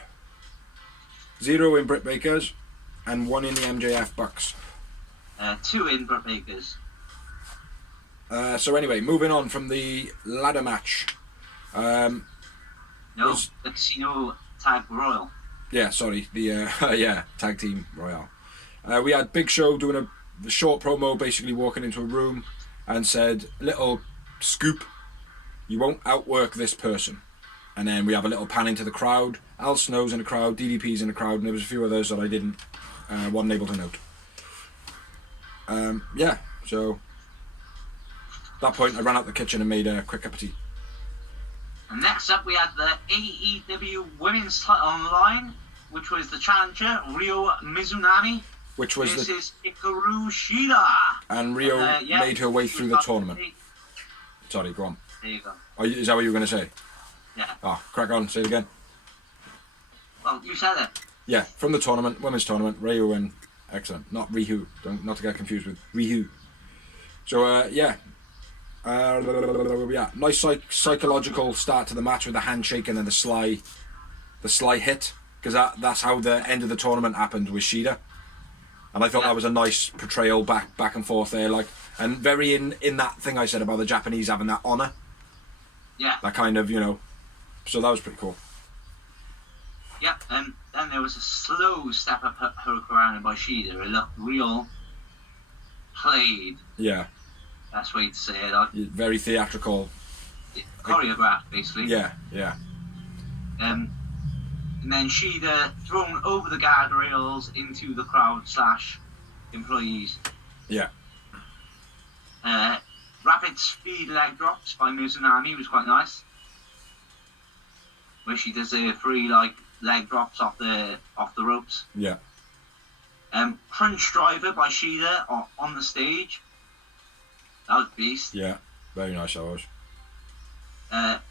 0 in Britt Baker's, and 1 in the MJF Bucks. 2 in Britt Baker's. So anyway, moving on from the ladder match. The Casino Tag Royal. Yeah, sorry, the Tag Team Royale. We had Big Show doing a short promo, basically walking into a room and said, little scoop, you won't outwork this person. And then we have a little pan into the crowd. Al Snow's in the crowd, DDP's in the crowd, and there was a few others that I wasn't able to note. So at that point I ran out the kitchen and made a quick cup of tea. And next up we had the AEW Women's title on the line, which was the challenger, Ryo Mizunami. Which was versus Hikaru Shida. And Ryo made her way through the tournament. Sorry, go on. There you go. Oh, is that what you were going to say? Yeah. Oh, crack on, say it again. Well, you said it. Yeah, from the tournament, women's tournament, Ryo and excellent. Not Rihu, not to get confused with Rihu. So, nice psychological start to the match with the handshake and then the sly hit, because that's how the end of the tournament happened with Shida. And I thought that was a nice portrayal back and forth there, like, and very in that thing I said about the Japanese having that honour. Yeah. That kind of, so that was pretty cool. Yeah, and then there was a slow step up Hurricane by Shida. It looked real played. Yeah. That's the way to say it. Very theatrical. Choreographed, basically. Yeah. And then Shida thrown over the guardrails into the crowd / employees. Yeah. Rapid speed leg drops by Mizunami was quite nice. Where she does a 3 leg drops off the ropes. Yeah. Crunch driver by Shida on the stage. That was beast. Yeah, very nice that was.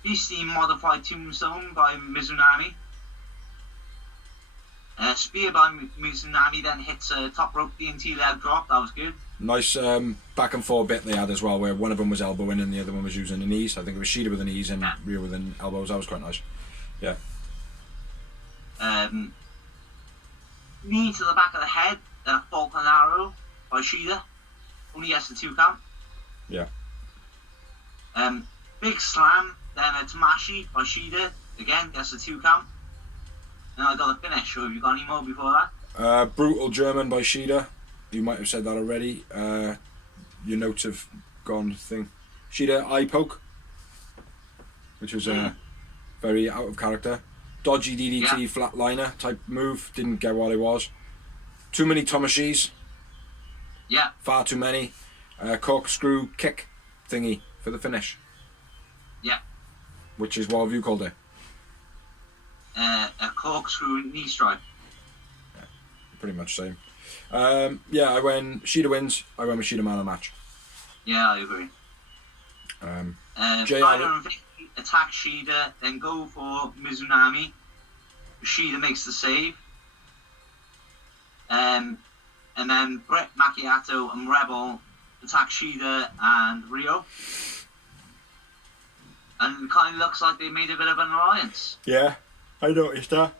Beastie modified tombstone by Mizunami. Spear by Mizunami, then hits a top rope DNT leg drop. That was good. Nice back and forth bit they had as well, where one of them was elbowing and the other one was using the knees. I think it was Shida with the knees and Ryo with the elbows. That was quite nice. Yeah. Knee to the back of the head, then a Falcon Arrow by Shida. Only gets the 2 count. Yeah. Big slam, then a Tamashi by Shida. Again, gets the 2 count. Then I got the finish. So have you got any more before that? Brutal German by Shida. You might have said that already. Your notes have gone thing. Shida eye poke, which was very out of character. Dodgy DDT flatliner type move. Didn't get what it was. Too many Tomashis. Yeah. Far too many. Corkscrew kick thingy for the finish. Yeah. Which is what have you called it? A corkscrew knee strike. Yeah, pretty much same. I went Shida wins. I went with Shida man of the match. Yeah, I agree. Ryder and Vicky attack Shida, then go for Mizunami. Shida makes the save. And then Brett Macchiato and Rebel attack Shida and Rio. And it kind of looks like they made a bit of an alliance. Yeah, I noticed that.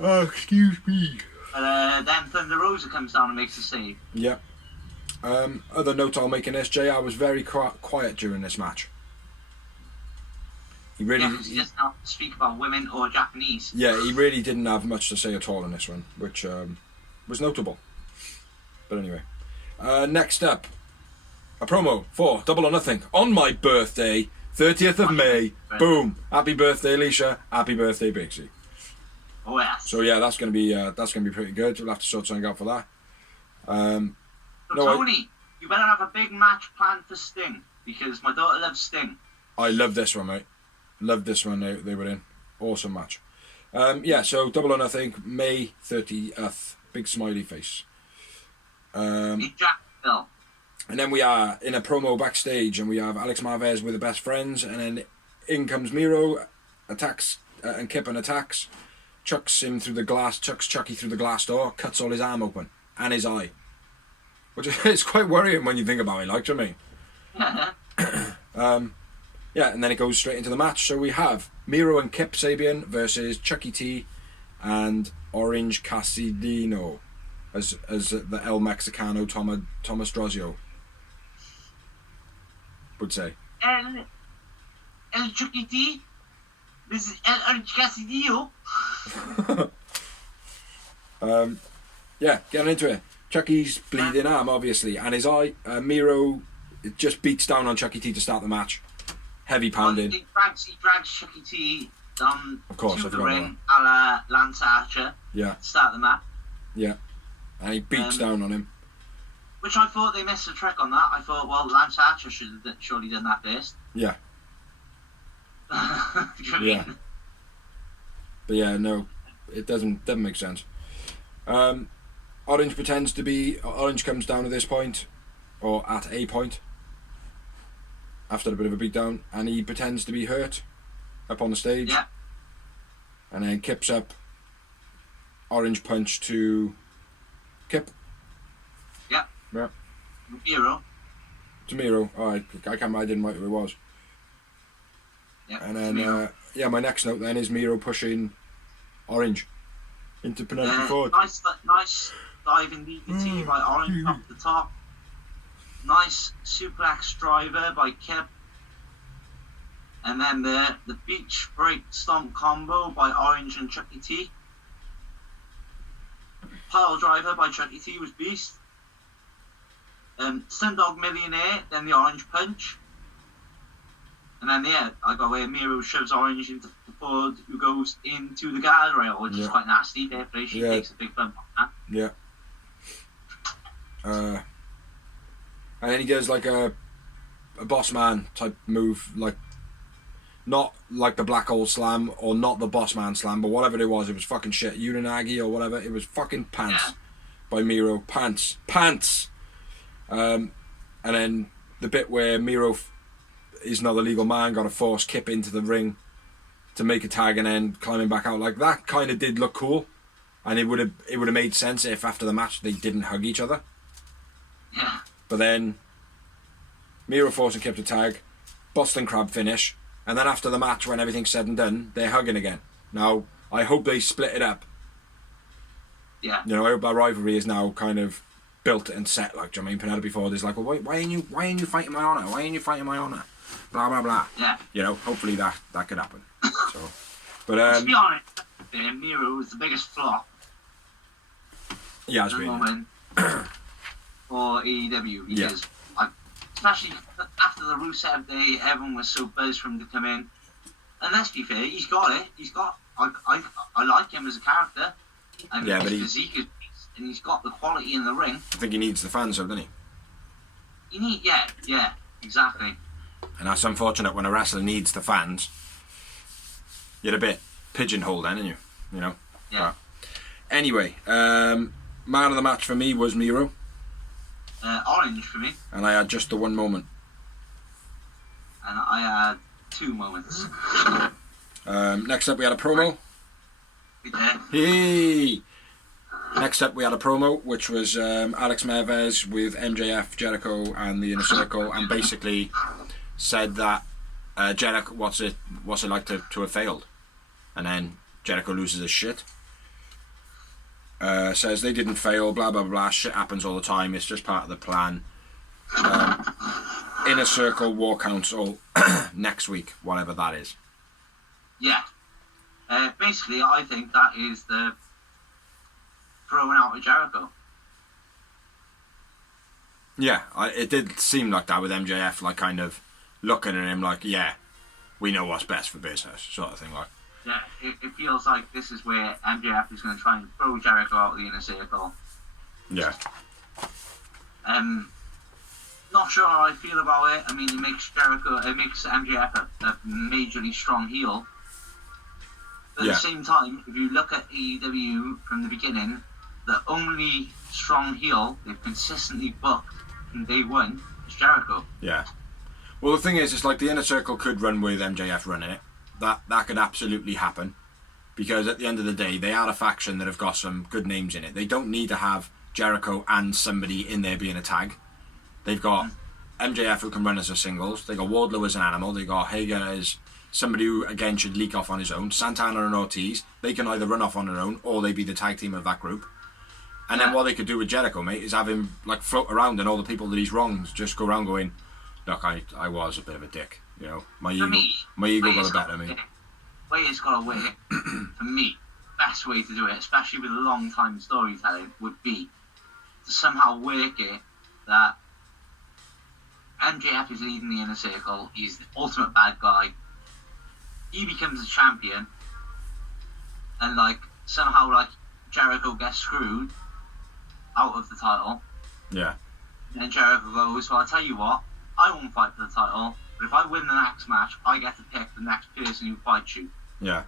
Oh, excuse me. Then Thunder Rosa comes down and makes the save. Yeah. Other note I'll make in this, JR was very quiet during this match. He really he doesn't have to speak about women or Japanese. Yeah, he really didn't have much to say at all in this one, which was notable. But anyway. Next up, a promo for Double or Nothing on my birthday, 30th of May. Boom! Happy birthday, Alicia. Happy birthday, Bixie. Oh yes. So yeah, that's gonna be pretty good. We'll have to sort something out for that. Tony, you better have a big match planned for Sting because my daughter loves Sting. I love this one, mate. Love this one they were in. Awesome match. So Double or Nothing, May 30th. Big smiley face. In Jacksonville. And then we are in a promo backstage, and we have Alex Marvez with the best friends, and then in comes Miro, attacks, and Kippen attacks, chucks Chucky through the glass door, cuts all his arm open, and his eye. Which is quite worrying when you think about it, like, do you know what I mean? And then it goes straight into the match. So we have Miro and Kip Sabian versus Chucky T and Orange Cassidy as the El Mexicano Thomas Drozio would say. El Chucky T. This is El Orange Cassidy. Getting into it. Chucky's bleeding arm, obviously, and his eye. Miro just beats down on Chucky T to start the match. Heavy pounding. He drags Chucky T to the ring a la Lance Archer. Yeah. To start the match. Yeah. And he beats down on him. Which I thought they missed a trick on that. I thought, well, Lance Archer should have surely done that first. Yeah. Yeah. But yeah, no, it doesn't make sense. Orange comes down at this point, or at a point, after a bit of a beatdown, and he pretends to be hurt up on the stage. Yeah. And then Kip's up. Orange punch to Kip. Yeah. Yeah. Miro. To Miro. Oh, I didn't write who it was. Yeah. And then, my next note then is Miro pushing Orange into Penelope Ford. Nice diving DDT by Orange off the top. Nice suplex driver by Kip. And then the beach break stomp combo by Orange and Chucky T. Pile driver by Chucky T was beast. Sundog Millionaire, then the Orange punch. And then I got where Miro shoves Orange into the Ford, who goes into the guardrail, which is quite nasty. There, she takes a big bump on that. Yeah. And then he does like a boss man type move, like not like the black hole slam or not the boss man slam, but whatever it was fucking shit. Uranagi or whatever, it was fucking pants by Miro. Pants. And then the bit where Miro is not the legal man, got to force Kip into the ring to make a tag and then climbing back out, like that kind of did look cool, and it would have made sense if after the match they didn't hug each other. Yeah. But then Miro forcing Kip to tag, Boston Crab finish, and then after the match when everything's said and done, they're hugging again. Now I hope they split it up. Yeah. I hope that rivalry is now kind of built and set. Like, do you know what I mean? Penelope Ford is like, well, why ain't you fighting my honour? Why ain't you fighting my honour? Blah blah blah. Yeah. Hopefully that could happen. So, but to be honest, Miro was the biggest flop. Yeah, at it's the been. moment for AEW because, especially after the Rusev Day, everyone was so buzzed for him to come in. And let's be fair, he's got it. I like him as a character. And his physique is, and he's got the quality in the ring. I think he needs the fans, though, doesn't he? Yeah, exactly. And that's unfortunate when a wrestler needs the fans. You're a bit pigeonholed then, aren't you? You know? Yeah. But anyway, man of the match for me was Miro. Orange for me. And I had just the one moment. And I had 2 moments. Next up we had a promo. Yeah. Hey! Next up we had a promo which was Alex Mjf with MJF, Jericho and the Inner Circle, and basically said that Jericho, what's it like to have failed? And then Jericho loses his shit. Says they didn't fail, blah blah blah, shit happens all the time, it's just part of the plan. Inner Circle War Council next week, whatever that is. Yeah. Basically, I think that is the throwing out of Jericho. Yeah, it did seem like that with MJF, like kind of looking at him like, yeah, we know what's best for business, sort of thing. Like, yeah, it feels like this is where MJF is going to try and throw Jericho out of the Inner Circle. Yeah. Not sure how I feel about it. I mean, it makes MJF a majorly strong heel. But at the same time, if you look at AEW from the beginning, the only strong heel they've consistently booked from day one is Jericho. Yeah. Well, the thing is, it's like the Inner Circle could run with MJF running it. That could absolutely happen. Because at the end of the day, they are a faction that have got some good names in it. They don't need to have Jericho and somebody in there being a tag. They've got MJF who can run as a singles. They got Wardlow as an animal. They got Hager as somebody who, again, should leak off on his own. Santana and Ortiz, they can either run off on their own or they be the tag team of that group. And then what they could do with Jericho, mate, is have him like float around and all the people that he's wronged just go around going, look, I was a bit of a dick, you know. My ego got the better of me. Way it's got to work, for me, best way to do it, especially with a long time storytelling, would be to somehow work it that MJF is leading the Inner Circle, he's the ultimate bad guy, he becomes a champion, and like somehow like Jericho gets screwed out of the title. Yeah. And then Jericho goes, well, I'll tell you what, I won't fight for the title, but if I win the next match, I get to pick the next person who fights you. Yeah.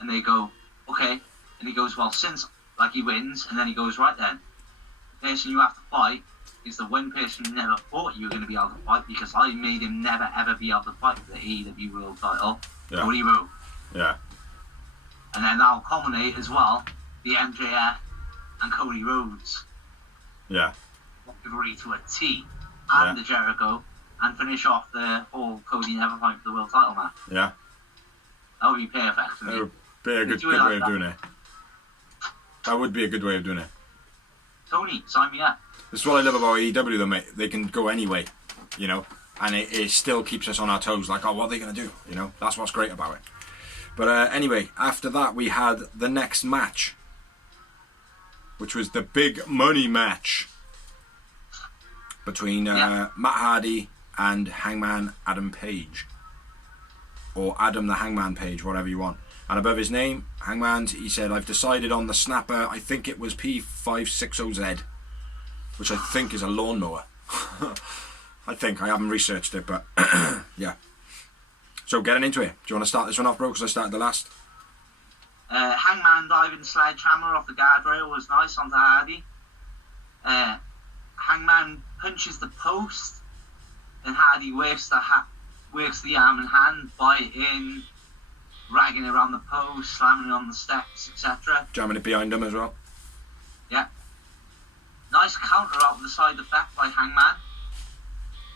And they go, okay. And he goes, well, since, like, he wins, and then he goes, right then, the person you have to fight is the one person who never thought you were going to be able to fight, because I made him never ever be able to fight for the AEW World title, Cody Rhodes. Yeah. And then that'll culminate as well, the MJF and Cody Rhodes. Yeah. Agree to a T, and the Jericho, and finish off the whole Cody never fight for the world title match. Yeah. That would be perfect for me. That would be a good way of doing it. That would be a good way of doing it. Tony, sign me up. That's what I love about AEW though, mate. They can go anyway, you know, and it still keeps us on our toes, like, oh, what are they going to do? You know, that's what's great about it. But anyway, after that we had the next match, which was the big money match between Matt Hardy and Hangman Adam Page. Or Adam the Hangman Page, whatever you want. And above his name, Hangman, he said, I've decided on the snapper, I think it was P560Z, which I think is a lawnmower. I haven't researched it, but yeah. So getting into it, do you want to start this one off, bro? Because I started the last. Hangman diving sledgehammer off the guardrail was nice onto Hardy. Hangman punches the post, and Hardy works the arm and hand by it in, dragging it around the post, slamming it on the steps, etc. Jamming it behind him as well. Yeah. Nice counter out of the side effect by Hangman.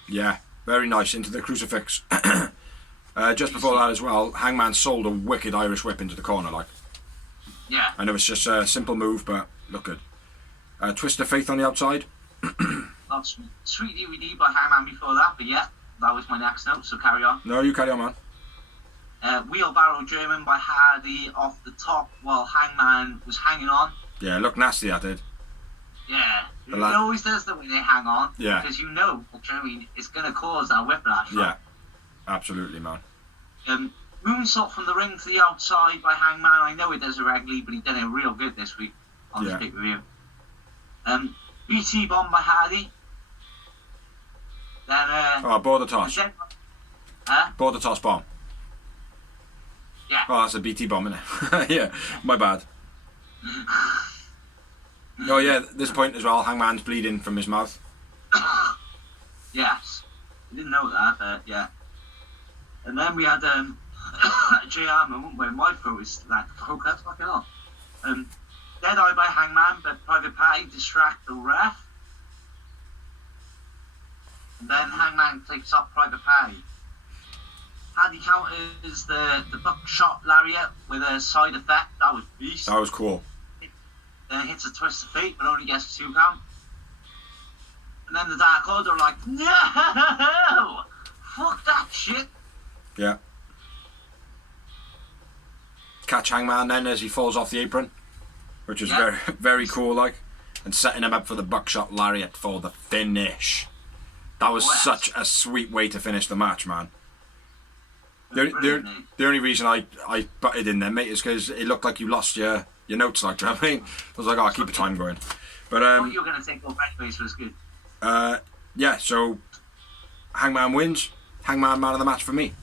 Yeah, very nice, into the crucifix. Just before that as well, Hangman sold a wicked Irish whip into the corner, like. Yeah. I know it's just a simple move, but look good. Twist of Faith on the outside. That's sweet DVD by Hangman before that, but yeah, that was my next note, so carry on. No, you carry on, man. Wheelbarrow German by Hardy off the top while Hangman was hanging on. Yeah, looked nasty, that did. It always does that when they hang on. Yeah. Because you know, it's going to cause that whiplash. Yeah. Absolutely, man. Moonsault from the ring to the outside by Hangman. I know he does it regularly, but he did it real good this week on this pay-per-view. BT bomb by Hardy. Then border toss. Border toss bomb. Yeah. Oh, that's a BT bomb, isn't it? Yeah, my bad. Oh yeah, at this point as well, Hangman's bleeding from his mouth. Yes. I didn't know that, but yeah. And then we had a JR moment where my throat is like, oh, that's fucking off. Dead Eye by Hangman, but Private Party distract the ref. And then Hangman takes up Private Party. Hardy counters the buckshot lariat with a side effect. That was beast. That was cool. Then hits a twist of fate, but only gets 2 count. And then the Dark Order are like, no! Fuck that shit. Yeah. Catch Hangman then as he falls off the apron, which is very, very cool, like, and setting him up for the buckshot lariat for the finish. That was such a sweet way to finish the match, man. The only reason I butted in there, mate, is because it looked like you lost your notes, like, do you know what I mean? I was like, oh, I'll keep the time going. But what you were going to take over anyways was good. Yeah, so Hangman wins. Hangman man of the match for me.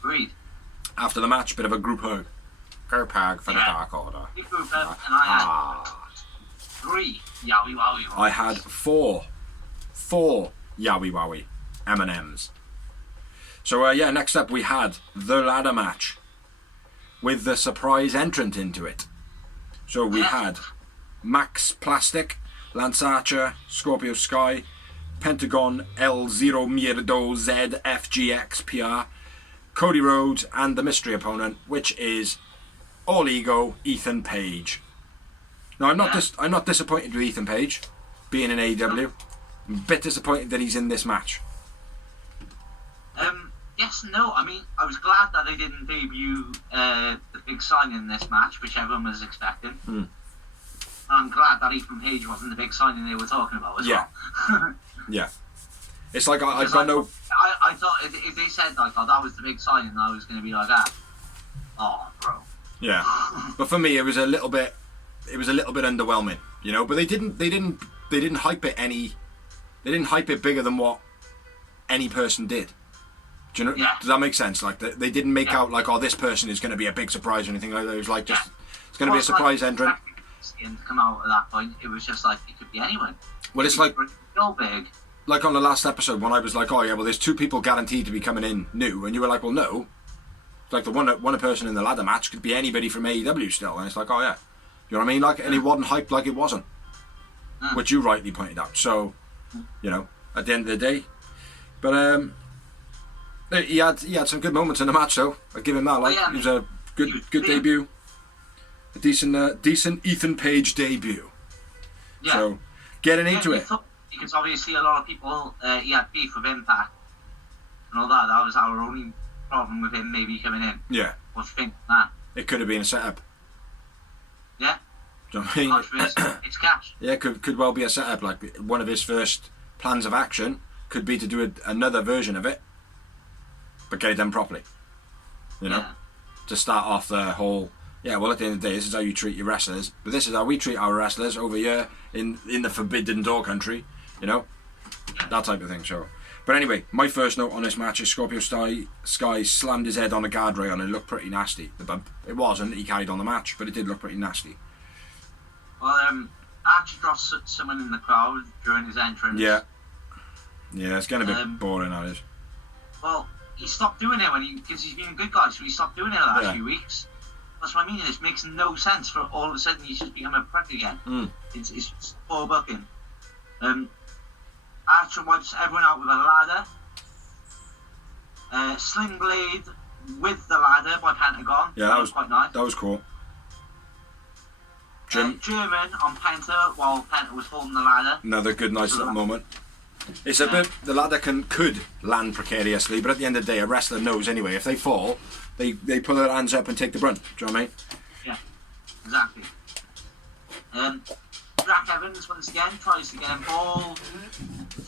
Agreed. After the match, bit of a group hug. Group hug for the Dark Order. Big group hug, and I had 3 Yowie Wowie. I had 4 Yowie Wowie M&Ms. So yeah, next up we had the ladder match with the surprise entrant into it. So we had Max Plastic, Lance Archer, Scorpio Sky, Pentagon, L0 Mierdo Z FGX PR, Cody Rhodes, and the mystery opponent, which is All Ego Ethan Page. Now I'm not disappointed with Ethan Page being in AEW. I'm a bit disappointed that he's in this match. Yes and no. I mean, I was glad that they didn't debut the big sign in this match, which everyone was expecting. I'm glad that Ethan Page wasn't the big signing they were talking about as well. Yeah. It's like I've got no... I thought if they said like, oh, that was the big signing, I was going to be like, oh, bro. Yeah. But for me, it was a little bit underwhelming, you know. But they didn't hype it any. They didn't hype it bigger than what any person did. Do you know? Yeah. Does that make sense? Like they didn't make out like, oh, this person is going to be a big surprise or anything like that. It was like just it's going to be a surprise entrant. And come out at that point, it was just like it could be anyone. Well, it's like real big. Like on the last episode when I was like, oh yeah, well, there's 2 people guaranteed to be coming in new, and you were like, well, no. It's like the one person in the ladder match could be anybody from AEW still, and it's like, oh yeah, you know what I mean? Like, and it wasn't hyped like it wasn't, which you rightly pointed out. So, you know, at the end of the day, but he had some good moments in the match, though. I give him that. Like, it was a good debut, a decent Ethan Page debut. Yeah. So, getting into it. Because obviously a lot of people, he had beef with Impact and all that. That was our only problem with him maybe coming in. Yeah. Was thinking that. It could have been a setup. Yeah. Do you know what I mean? It's cash. Yeah, could well be a setup. Like, one of his first plans of action could be to do another version of it, but get it done properly. You know? Yeah. To start off the whole... Yeah, well, at the end of the day, this is how you treat your wrestlers, but this is how we treat our wrestlers over here in the Forbidden Door country, you know? That type of thing, so... But anyway, my first note on this match is Scorpio Sky slammed his head on a guardrail and it looked pretty nasty, the bump. It wasn't, he carried on the match, but it did look pretty nasty. Well, Archie dropped someone in the crowd during his entrance. Yeah. Yeah, it's getting a bit boring, that is. Well, he stopped doing it because he's been a good guy, so he stopped doing it the last few weeks. That's what I mean. It makes no sense for all of a sudden he's just become a prick again. It's poor booking. Archer wipes everyone out with a ladder. Sling Blade with the ladder by Pentagon. Yeah, that was quite nice. That was cool. German on Penta while Penta was holding the ladder. Another good, nice little moment. It's a bit. The ladder could land precariously, but at the end of the day, a wrestler knows anyway. If they fall, they put their hands up and take the brunt. Do you know what I mean? Yeah, exactly. Cedric Evans, once again, tries to get involved.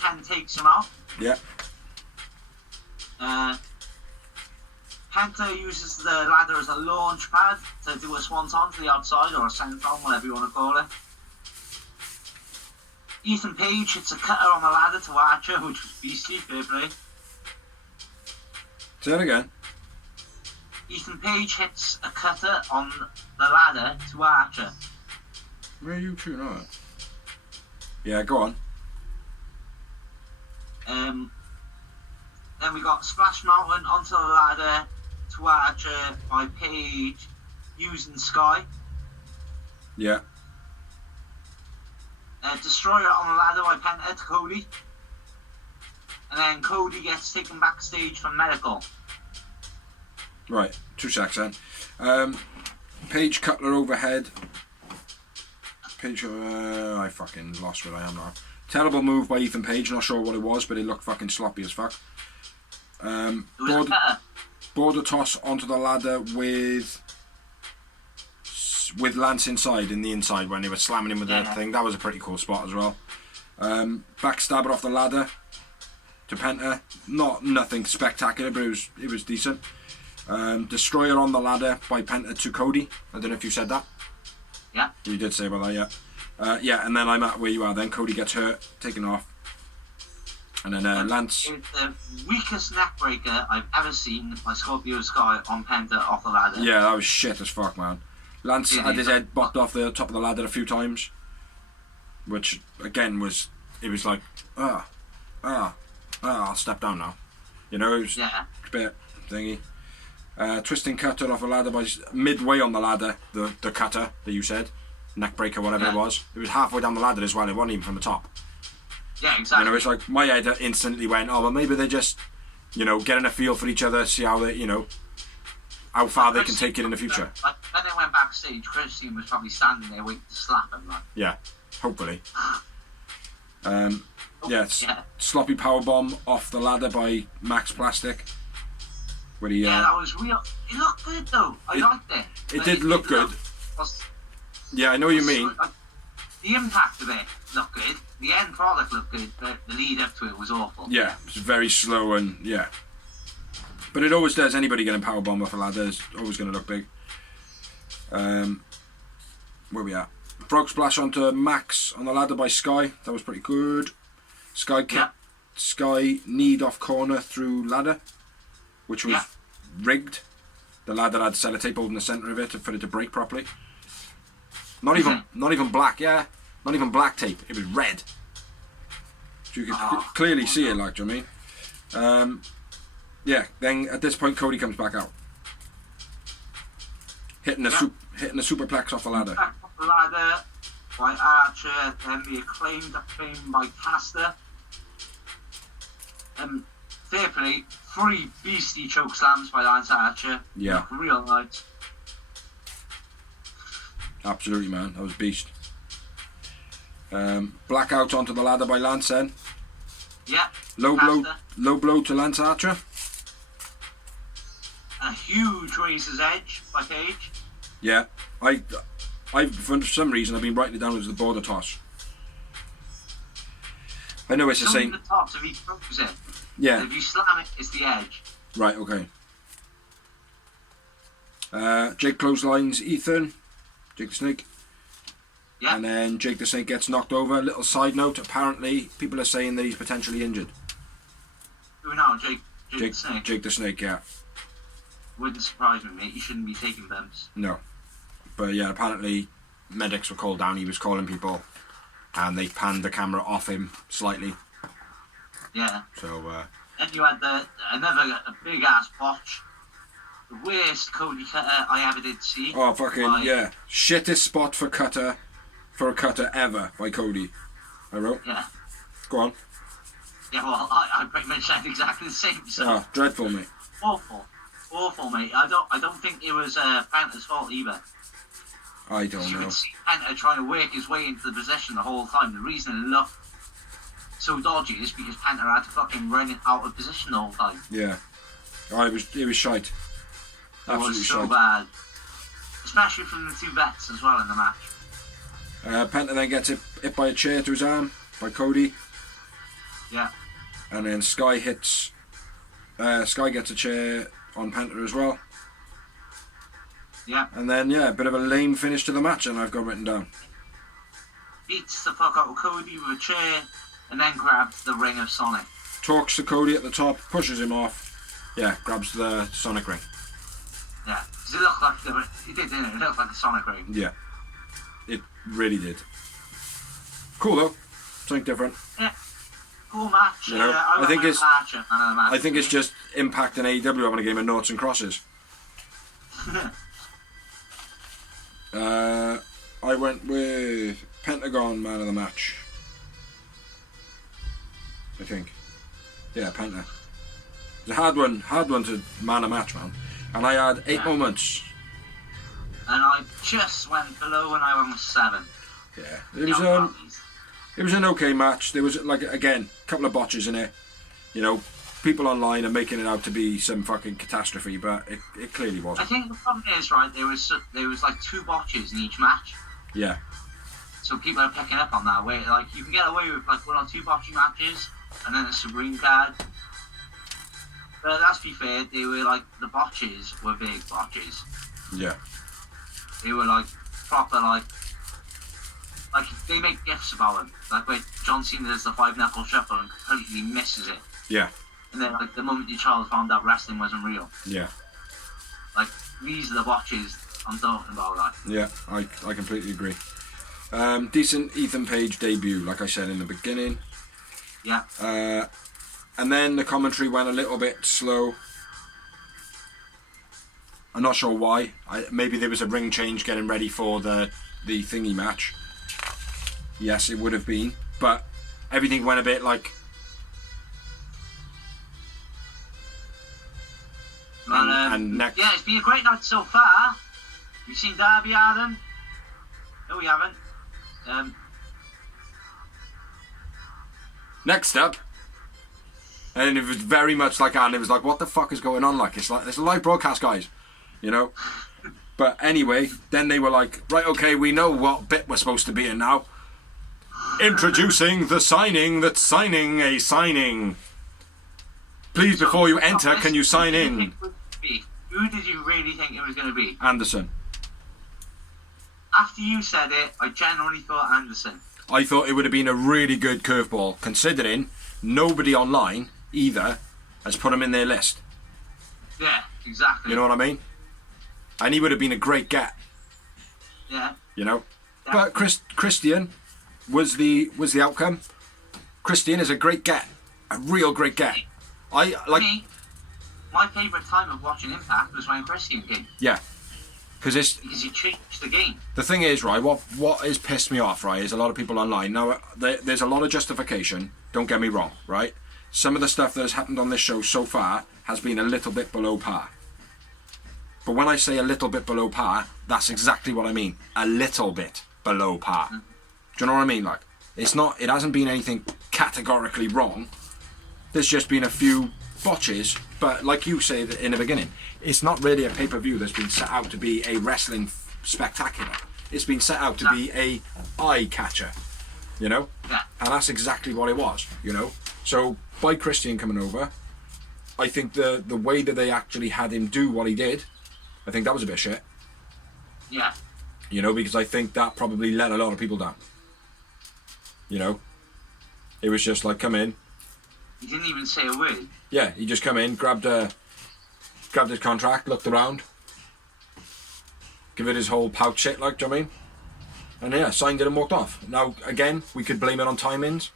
Ken takes him out. Yeah. Penta uses the ladder as a launch pad to do a swanton to the outside, or a senton, whatever you want to call it. Ethan Page hits a cutter on the ladder to Archer, which was beastly, fair play. Say it again. Ethan Page hits a cutter on the ladder to Archer. Where are you tuning on? Yeah, go on. Then we got Splash Mountain onto the ladder to Archer by Page using Sky. Yeah. Destroyer on the ladder by Penta to Cody. And then Cody gets taken backstage for medical. Right, 2 secs then. Page Cutler overhead. Page, I fucking lost what I am now. Terrible move by Ethan Page, not sure what it was, but it looked fucking sloppy as fuck. Border toss onto the ladder with Lance inside, in the inside, when they were slamming him with the thing. That was a pretty cool spot as well. Backstabber off the ladder to Penta. Nothing spectacular, but it was decent. Destroyer on the ladder by Penta to Cody. I don't know if you said that. Yeah. You did say about that, yeah. Yeah, and then I'm at where you are then. Cody gets hurt, taken off. And then Lance... It's the weakest neckbreaker I've ever seen by Scorpio Sky on Penta off the ladder. Yeah, that was shit as fuck, man. Lance had his head bopped off the top of the ladder a few times. Which, again, was like, I'll step down now. You know, it was a bit thingy. Twisting cutter off a ladder by midway on the ladder, the cutter that you said, neck breaker, whatever it was. It was halfway down the ladder as well. It wasn't even from the top. Yeah, exactly. You know, it's like my head instantly went, oh, well, maybe they're just, you know, getting a feel for each other, see how they, you know, how far they can take it in the future. Like, when they went backstage, Christian was probably standing there waiting to slap him. Like. Yeah, hopefully. Sloppy powerbomb off the ladder by Max Plastic. Where he, that was real. It looked good though. I liked it. It did look good. Yeah, I know what you mean. The impact of it looked good. The end product looked good, but the lead up to it was awful. Yeah, it was very slow and yeah. But it always does. Anybody getting powerbomb off a ladder is always going to look big. Where we at? Frog splash onto Max on the ladder by Sky. That was pretty good. Sky kneed off corner through ladder, which was rigged. The ladder had sellotape holding the centre of it for it to break properly. Not even black, not even black tape. It was red. So you could clearly see it, like, do you know what I mean? Then at this point Cody comes back out. Hitting a superplex off the ladder. Off the ladder by Archer, then the acclaimed by Caster. Fair play, 3 beastly choke slams by Lance Archer. Yeah. Real nice. Absolutely, man. That was beast. Blackout onto the ladder by Lance then. Yeah. Low blow to Lance Archer. A huge razor's edge by Page. Yeah. I for some reason I've been writing it down as the border toss. I know it's the same. The toss if he throws it. Yeah. If you slam it, it's the edge. Right. Okay. Jake clotheslines Ethan. Jake the Snake. Yeah. And then Jake the Snake gets knocked over. Little side note, apparently people are saying that he's potentially injured. Who now? Jake the Snake? Jake the Snake, yeah. Wouldn't surprise me, mate. You shouldn't be taking bumps. No. But yeah, apparently medics were called down. He was calling people and they panned the camera off him slightly. Yeah. So, then you had another big ass botch. The worst Cody cutter I ever did see. Oh, fucking, yeah. Shittest spot for a cutter ever by Cody. I wrote. Yeah. Go on. Yeah, well, I pretty much said exactly the same. So. Oh, dreadful, mate. Awful, mate. I don't think it was Penta's fault either. I don't know. You could see Penta trying to work his way into the position the whole time. The reason it looked so dodgy is because Penta had to fucking run it out of position the whole time. Yeah. Oh, it was shite. Absolutely it was so shite. bad. Especially from the 2 vets as well in the match. Penta then gets hit by a chair to his arm by Cody. Yeah. And then Sky gets a chair on Penta as well. Yeah. And then, a bit of a lame finish to the match, and I've got written down. Beats the fuck out of Cody with a chair, and then grabs the ring of Sonic. Talks to Cody at the top, pushes him off. Yeah, grabs the Sonic ring. Yeah, because it looked like it did, didn't it? It looked like the Sonic ring. Yeah, it really did. Cool though, something different. Yeah, cool match. You know, I think it's match. just Impact and AEW having a game of noughts and crosses. I went with Pentagon man of the match. I think. Yeah, Penta. It's a hard one to man a match, man. And I had 8 moments. And I just went below when I went with 7. Yeah, it was an okay match. There was, like, again, a couple of botches in it. You know, people online are making it out to be some fucking catastrophe, but it clearly wasn't. I think the problem is, right, there was like 2 botches in each match. Yeah. So people are picking up on that. Where, like, you can get away with, like, 1 or 2 botching matches, and then a Supreme card. But let's be fair, they were, like, the botches were big botches. Yeah. They were, like, proper, like they make gifs about them. Like where John Cena does the 5-knuckle shuffle and completely misses it. Yeah. And then, like, the moment your child found out wrestling wasn't real. Yeah. Like, these are the botches I'm talking about, like. Yeah, I completely agree. Decent Ethan Page debut, like I said in the beginning. Yeah. And then the commentary went a little bit slow. I'm not sure why. Maybe there was a ring change getting ready for the thingy match. Yes, it would have been. But everything went a bit like... And next... Yeah, it's been a great night so far. We've seen Darby, Adam. No, we haven't. Next up, and it was very much like, and it was like, what the fuck is going on? Like, it's a live broadcast, guys, you know. But anyway, then they were like, right, okay, we know what bit we're supposed to be in now. Introducing the signing that's signing a signing. Please, before you enter, can you sign in? Who did you really think it was going to be? Anderson. After you said it, I genuinely thought Anderson. I thought it would have been a really good curveball, considering nobody online either has put him in their list. Yeah, exactly. You know what I mean? And he would have been a great get. Yeah. You know? Yeah. But Christian was the outcome. Christian is a great get. A real great get. Me, my favourite time of watching Impact was when Christian came. Yeah. Because he changed the game. The thing is, right, what has pissed me off, right, is a lot of people online. Now, there's a lot of justification, don't get me wrong, right? Some of the stuff that has happened on this show so far has been a little bit below par. But when I say a little bit below par, that's exactly what I mean. A little bit below par. Mm-hmm. Do you know what I mean? Like, it hasn't been anything categorically wrong. There's just been a few botches, but like you say in the beginning, it's not really a pay-per-view that's been set out to be a wrestling spectacular. It's been set out to be a eye-catcher, you know? Yeah. And that's exactly what it was, you know? So, by Christian coming over, I think the way that they actually had him do what he did, I think that was a bit shit. Yeah. You know, because I think that probably let a lot of people down. You know? It was just like, come in. He didn't even say a word. Yeah, he just come in, grabbed his contract, looked around, give it his whole pouch shit, like, do you know what I mean? And yeah, signed it and walked off. Now, again, we could blame it on timings,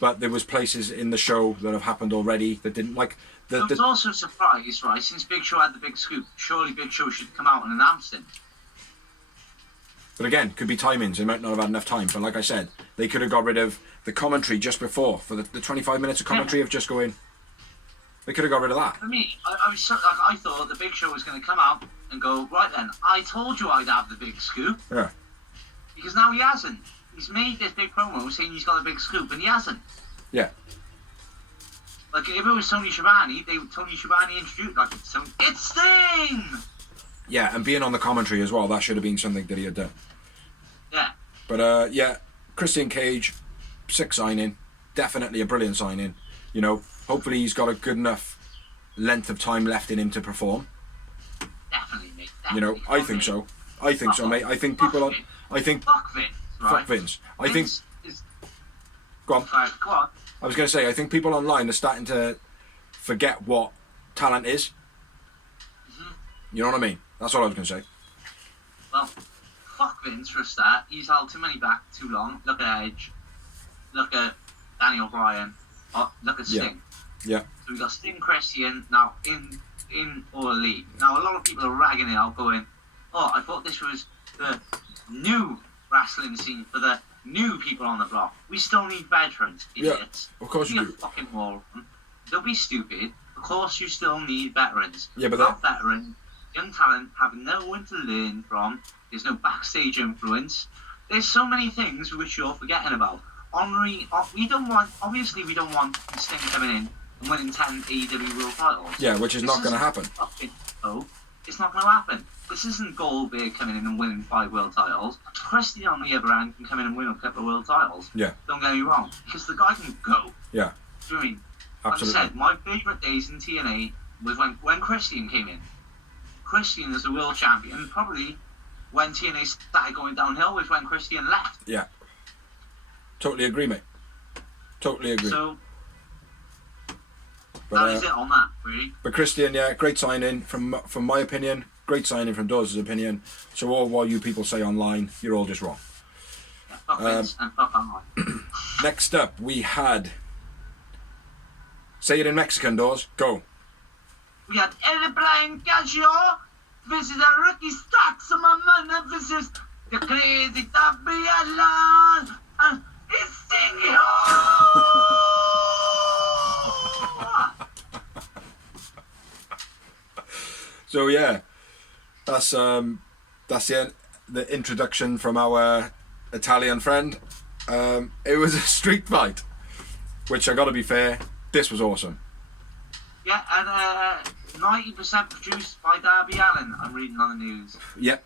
but there was places in the show that have happened already that didn't, like... I was also surprised, right, since Big Show had the big scoop, surely Big Show should come out and announce it. But again, could be timings, they might not have had enough time, but like I said, they could have got rid of the commentary just before, for the 25 minutes of commentary of just going... They could have got rid of that. For me, I thought the Big Show was going to come out and go, right then, I told you I'd have the big scoop. Yeah. Because now he hasn't. He's made this big promo saying he's got a big scoop, and he hasn't. Yeah. Like, if it was Tony Schiavone, Tony Schiavone introduced, like, it's Sting! Yeah, and being on the commentary as well, that should have been something that he had done. Yeah. But yeah, Christian Cage, sick signing. Definitely a brilliant signing. You know, hopefully he's got a good enough length of time left in him to perform. Definitely, mate. You know, I think so. I think so, mate. I think people on. I think. Fuck Vince. Right? Fuck Vince. I think. Is, Go on. go on. I was going to say, I think people online are starting to forget what talent is. Mm-hmm. You know what I mean? That's all I was going to say. Well, fuck Vince for a start. He's held too many back too long. Look at Edge. Look at Danny O'Brien. Look at Sting. Yeah. So we got Sting, Christian now in All Elite. Now a lot of people are ragging it out, going, "Oh, I thought this was the new wrestling scene for the new people on the block. We still need veterans, idiots." Yeah, of course you do. Fucking moron. Don't be stupid. Of course you still need veterans. Yeah, but without veterans, young talent have no one to learn from. There's no backstage influence. There's so many things which you're forgetting about. We don't want Sting coming in and winning 10 AEW World titles. Yeah, which is not going to happen. It's not going to happen. This isn't Goldberg coming in and winning 5 world titles. Christian, on the other hand, can come in and win a couple of world titles. Yeah. Don't get me wrong, because the guy can go. Yeah. Do you know what I mean? Absolutely. Like I said, my favourite days in TNA was when Christian came in. Christian is a world champion. Probably when TNA started going downhill was when Christian left. Yeah. Totally agree, mate. Totally agree. So but, that is it on that, really. But Christian, yeah, great signing from my opinion. Great signing from Dawes' opinion. So all what you people say online, you're all just wrong. Yeah, fuck Vince and fuck online. Next up, we had. Say it in Mexican, Dawes. Go. We had El Brian Casio versus the Ricky Starks of my man versus the crazy Tabialan and it's singing. So yeah, that's the introduction from our Italian friend. It was a street fight, which I got to be fair, this was awesome. Yeah, and 90% produced by Darby Allin, I'm reading on the news. Yep.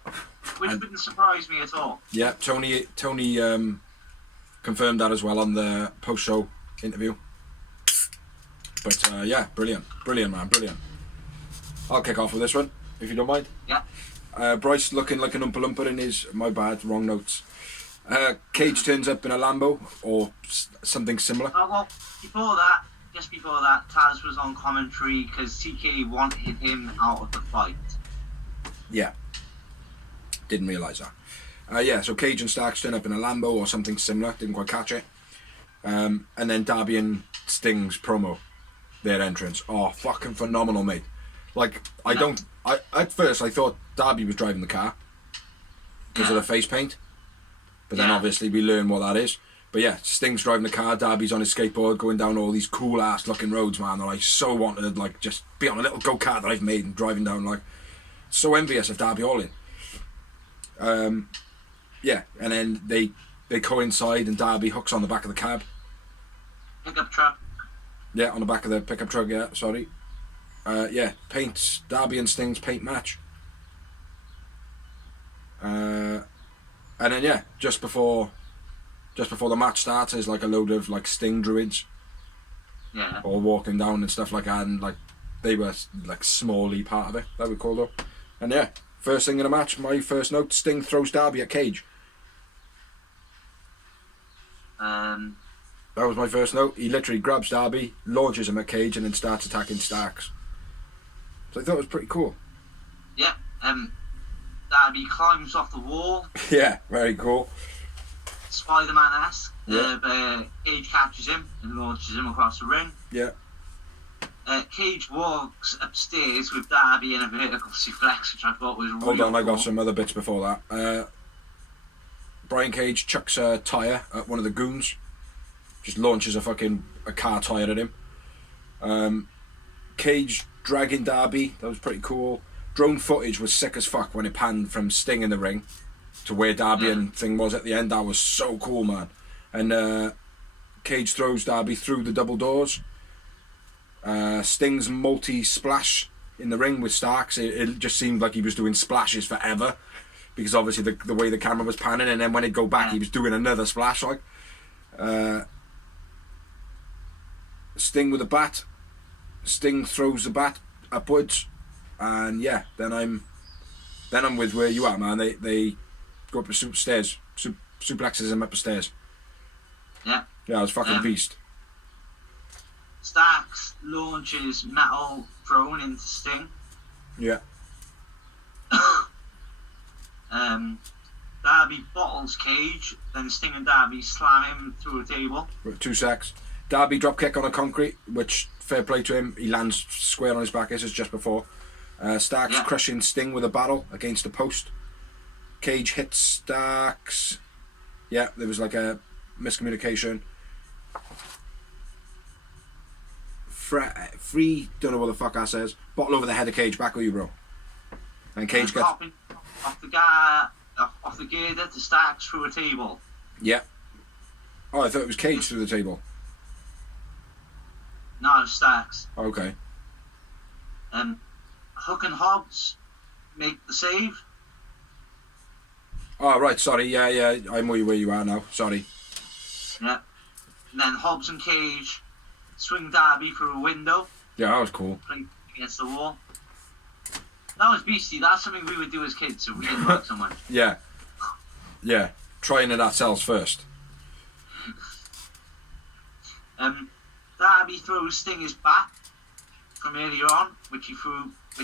Which wouldn't surprise me at all. Yeah, Tony confirmed that as well on the post-show interview. But yeah, brilliant, man, brilliant. I'll kick off with this one, if you don't mind. Yeah. Bryce looking like an Oompa Loompa in his, my bad, wrong notes. Cage turns up in a Lambo or something similar. Well, just before that, Taz was on commentary because TK wanted him out of the fight. Yeah. Didn't realise that. Yeah, so Cage and Starks turn up in a Lambo or something similar. Didn't quite catch it. And then Darby and Sting's promo, their entrance. Oh, fucking phenomenal, mate. Like, at first I thought Darby was driving the car because of the face paint. But then obviously we learn what that is. But yeah, Sting's driving the car, Darby's on his skateboard going down all these cool ass looking roads, man. And I so wanted to like just be on a little go-kart that I've made and driving down, like, so envious of Darby Allin. Yeah, and then they coincide and Darby hooks on the back of the cab. Pickup truck. Yeah, on the back of the pickup truck, yeah, sorry. Yeah, paints, Darby and Sting's paint match. And then yeah, just before the match starts, there's like a load of like Sting druids. Yeah. All walking down and stuff like that, and like they were like smally part of it, that we called up. And yeah, first thing in the match, my first note, Sting throws Darby at Cage. That was my first note. He literally grabs Darby, launches him at Cage, and then starts attacking Starks. So I thought it was pretty cool. Yeah. Darby climbs off the wall. Yeah, very cool. Spider-Man-esque. Yeah. Cage catches him and launches him across the ring. Yeah. Cage walks upstairs with Darby in a vertical suplex, which I thought was really Hold on, cool. I got some other bits before that. Brian Cage chucks a tyre at one of the goons. Just launches a car tyre at him. Cage dragging Darby, that was pretty cool. Drone footage was sick as fuck when it panned from Sting in the ring to where Darby and thing was at the end. That was so cool, man. And Cage throws Darby through the double doors. Sting's multi-splash in the ring with Starks. It just seemed like he was doing splashes forever. because obviously the way the camera was panning, and then when it go back, he was doing another splash. Like Sting with a bat. Sting throws the bat upwards, and yeah, then I'm with where you are, man. They go up the stairs, suplexes him up the stairs. Yeah. Yeah, it was fucking beast. Starks launches metal thrown into Sting. Yeah. Darby bottles Cage, then Sting and Darby slam him through a table. 2 secs. Darby drop kick on a concrete, which fair play to him. He lands square on his back. This is just before. Starks crushing Sting with a battle against a post. Cage hits Starks. Yeah, there was like a miscommunication. Free, don't know what the fuck that says. Bottle over the head of Cage. Back with you, bro. And Cage gets off the girder to Starks through a table. Yeah. Oh, I thought it was Cage through the table. No, Starks. Okay. Hook and Hobbs make the save. Oh, right, sorry. Yeah, I'm where you are now. Sorry. Yeah. And then Hobbs and Cage swing Darby through a window. Yeah, that was cool. Against the wall. That was beastie. That's something we would do as kids if we didn't like someone. Yeah. Yeah. Trying it ourselves first. Darby throws Sting his bat from earlier on, which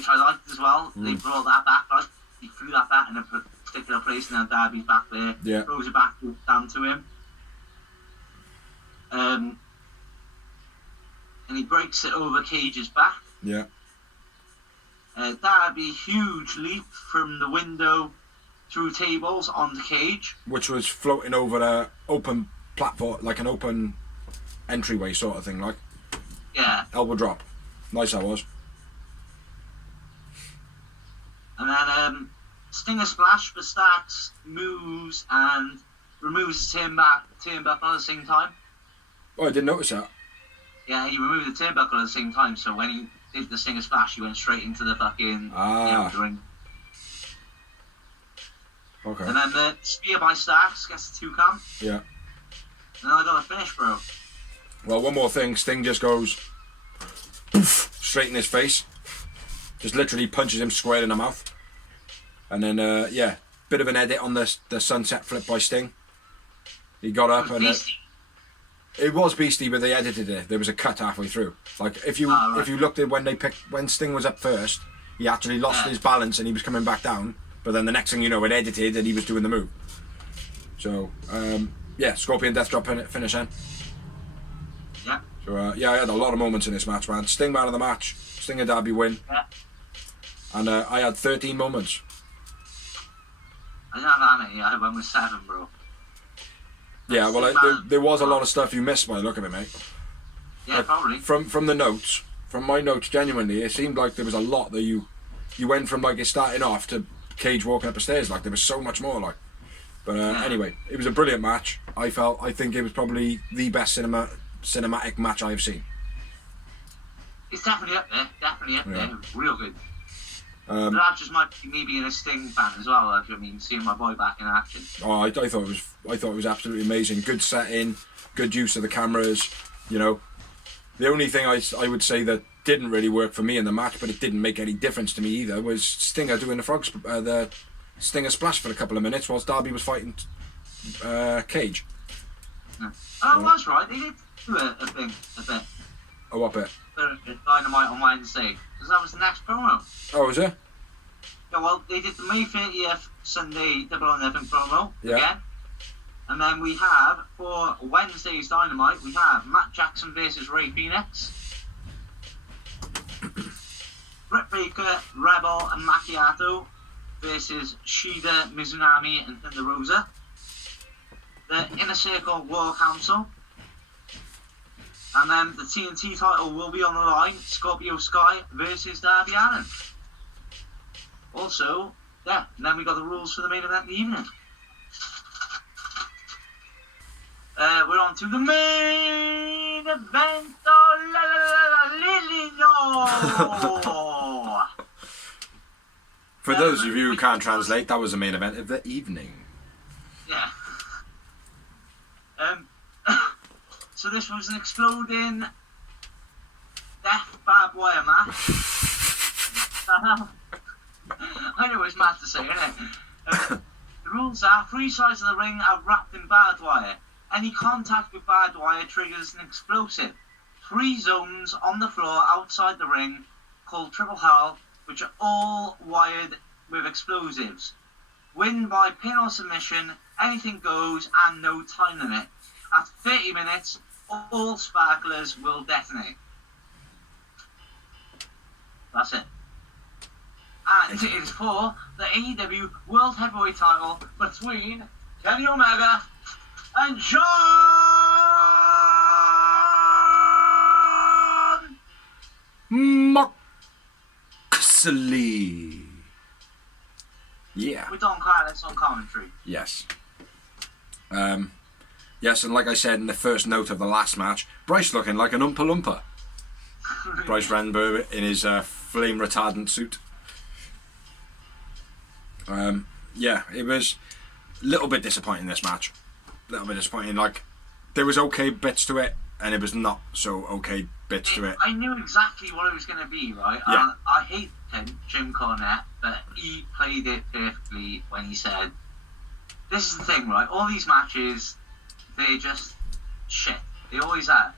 I liked as well. They brought that back, like he threw that bat in a particular place, and then Darby's back there. Yeah. Throws it back down to him. And he breaks it over Cage's back. Yeah. Darby huge leap from the window through tables onto Cage, which was floating over a open platform, like an open entryway sort of thing, like. Yeah. Elbow drop. Nice that was. And then Stinger splash, but Starks moves and removes the turnbuckle at the same time. Oh, I didn't notice that. Yeah, he removed the turnbuckle at the same time, so when he did the Stinger splash, he went straight into the fucking the ring. Okay. And then the spear by Starks gets the 2 count. Yeah. And I got a finish, bro. Well, one more thing. Sting just goes poof, straight in his face. Just literally punches him square in the mouth. And then, bit of an edit on the sunset flip by Sting. He got up and it was beastie, but they edited it. There was a cut halfway through. Like if you looked at when Sting was up first, he actually lost his balance and he was coming back down. But then the next thing you know, it edited and he was doing the move. So Scorpion Death Drop finish then. Yeah. So I had a lot of moments in this match, man. Sting man of the match. Sting and Darby win. Yeah. And I had 13 moments. I didn't have that many. I went with 7, bro. Yeah, well, there was a lot of stuff you missed by the look of it, mate. Yeah, probably. From the notes, from my notes, genuinely, it seemed like there was a lot that you went from like it starting off to Cage walking up the stairs. Like there was so much more. Like, but anyway, it was a brilliant match. I think it was probably the best cinematic match I've seen. It's definitely up there. There. Real good. But that just might be me being a Sting fan as well. If you mean seeing my boy back in action. Oh, I thought it was absolutely amazing. Good setting, good use of the cameras. You know, the only thing I would say that didn't really work for me in the match, but it didn't make any difference to me either, was Stinger doing the Stinger splash for a couple of minutes whilst Darby was fighting Cage. Yeah. Oh, that's right. They did do a bit. Oh, what bit? Dynamite on Wednesday, because that was the next promo. Oh, was it? Yeah, well, they did the May 30th Sunday Double or Nothing promo again. And then we have, for Wednesday's Dynamite, we have Matt Jackson versus Ray Phoenix. Britt Baker, Rebel and Macchiato versus Shida, Mizunami and Thunder Rosa. The Inner Circle War Council. And then the TNT title will be on the line, Scorpio Sky versus Darby Allin. Also, and then we got the rules for the main event of the evening. We're on to the main event of La La La La For those of you who can't translate, that was the main event of the evening. Yeah. So this was an exploding death barbed wire match. I know it's mad to say, isn't it? The rules are 3 sides of the ring are wrapped in barbed wire. Any contact with barbed wire triggers an explosive. 3 zones on the floor outside the ring, called triple hull, which are all wired with explosives. Win by pin or submission, anything goes, and no time limit. At 30 minutes, all sparklers will detonate. That's it. And it is for the AEW World Heavyweight title between Kenny Omega and John Moxley. Yeah. with Don Callis on commentary. Yes. Yes, and like I said in the first note of the last match, Bryce looking like an Oompa Loompa. Bryce Ranberg in his flame retardant suit. Yeah, it was a little bit disappointing, this match. A little bit disappointing. Like, there was okay bits to it, and it was not so okay bits to it. I knew exactly what it was going to be, right? Yeah. I hate Jim Cornette, but he played it perfectly when he said, this is the thing, right? All these matches, they're just shit. They always are.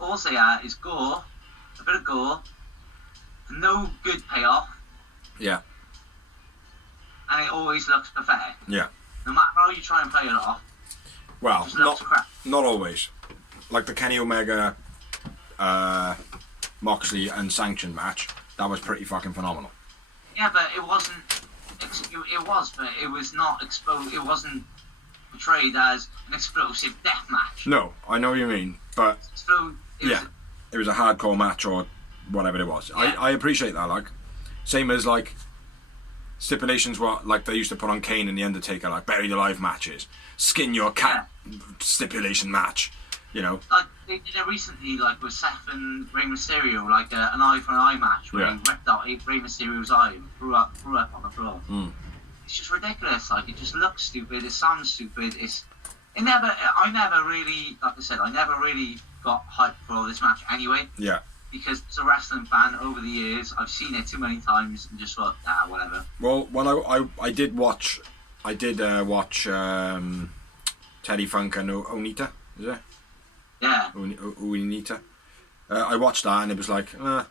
All they are is gore, a bit of gore, no good payoff, Yeah, and it always looks pathetic. yeah. No matter how you try and play it off, Well, it just looks crap. not always. Like the Kenny Omega, Moxley unsanctioned match, that was pretty fucking phenomenal. Yeah, but it wasn't. It was, but it was not exposed. It wasn't portrayed as an explosive death match. No, I know what you mean, but So it was a hardcore match or whatever it was. Yeah. I appreciate that. Like, same as like stipulations what like they used to put on Kane and the Undertaker, like buried alive matches, skin your cat stipulation match. You know. like they did it recently, like with Seth and Rey Mysterio, like an eye for an eye match where he ripped out Rey Mysterio's eye and threw up on the floor. It's just ridiculous. Like, it just looks stupid. It sounds stupid. I never really, like I said, I never really got hyped for this match anyway. Yeah. Because as a wrestling fan over the years, I've seen it too many times and just thought, whatever. Well, when I did watch Teddy Funk and Onita, is it? Yeah. Onita. I watched that and it was like, it's not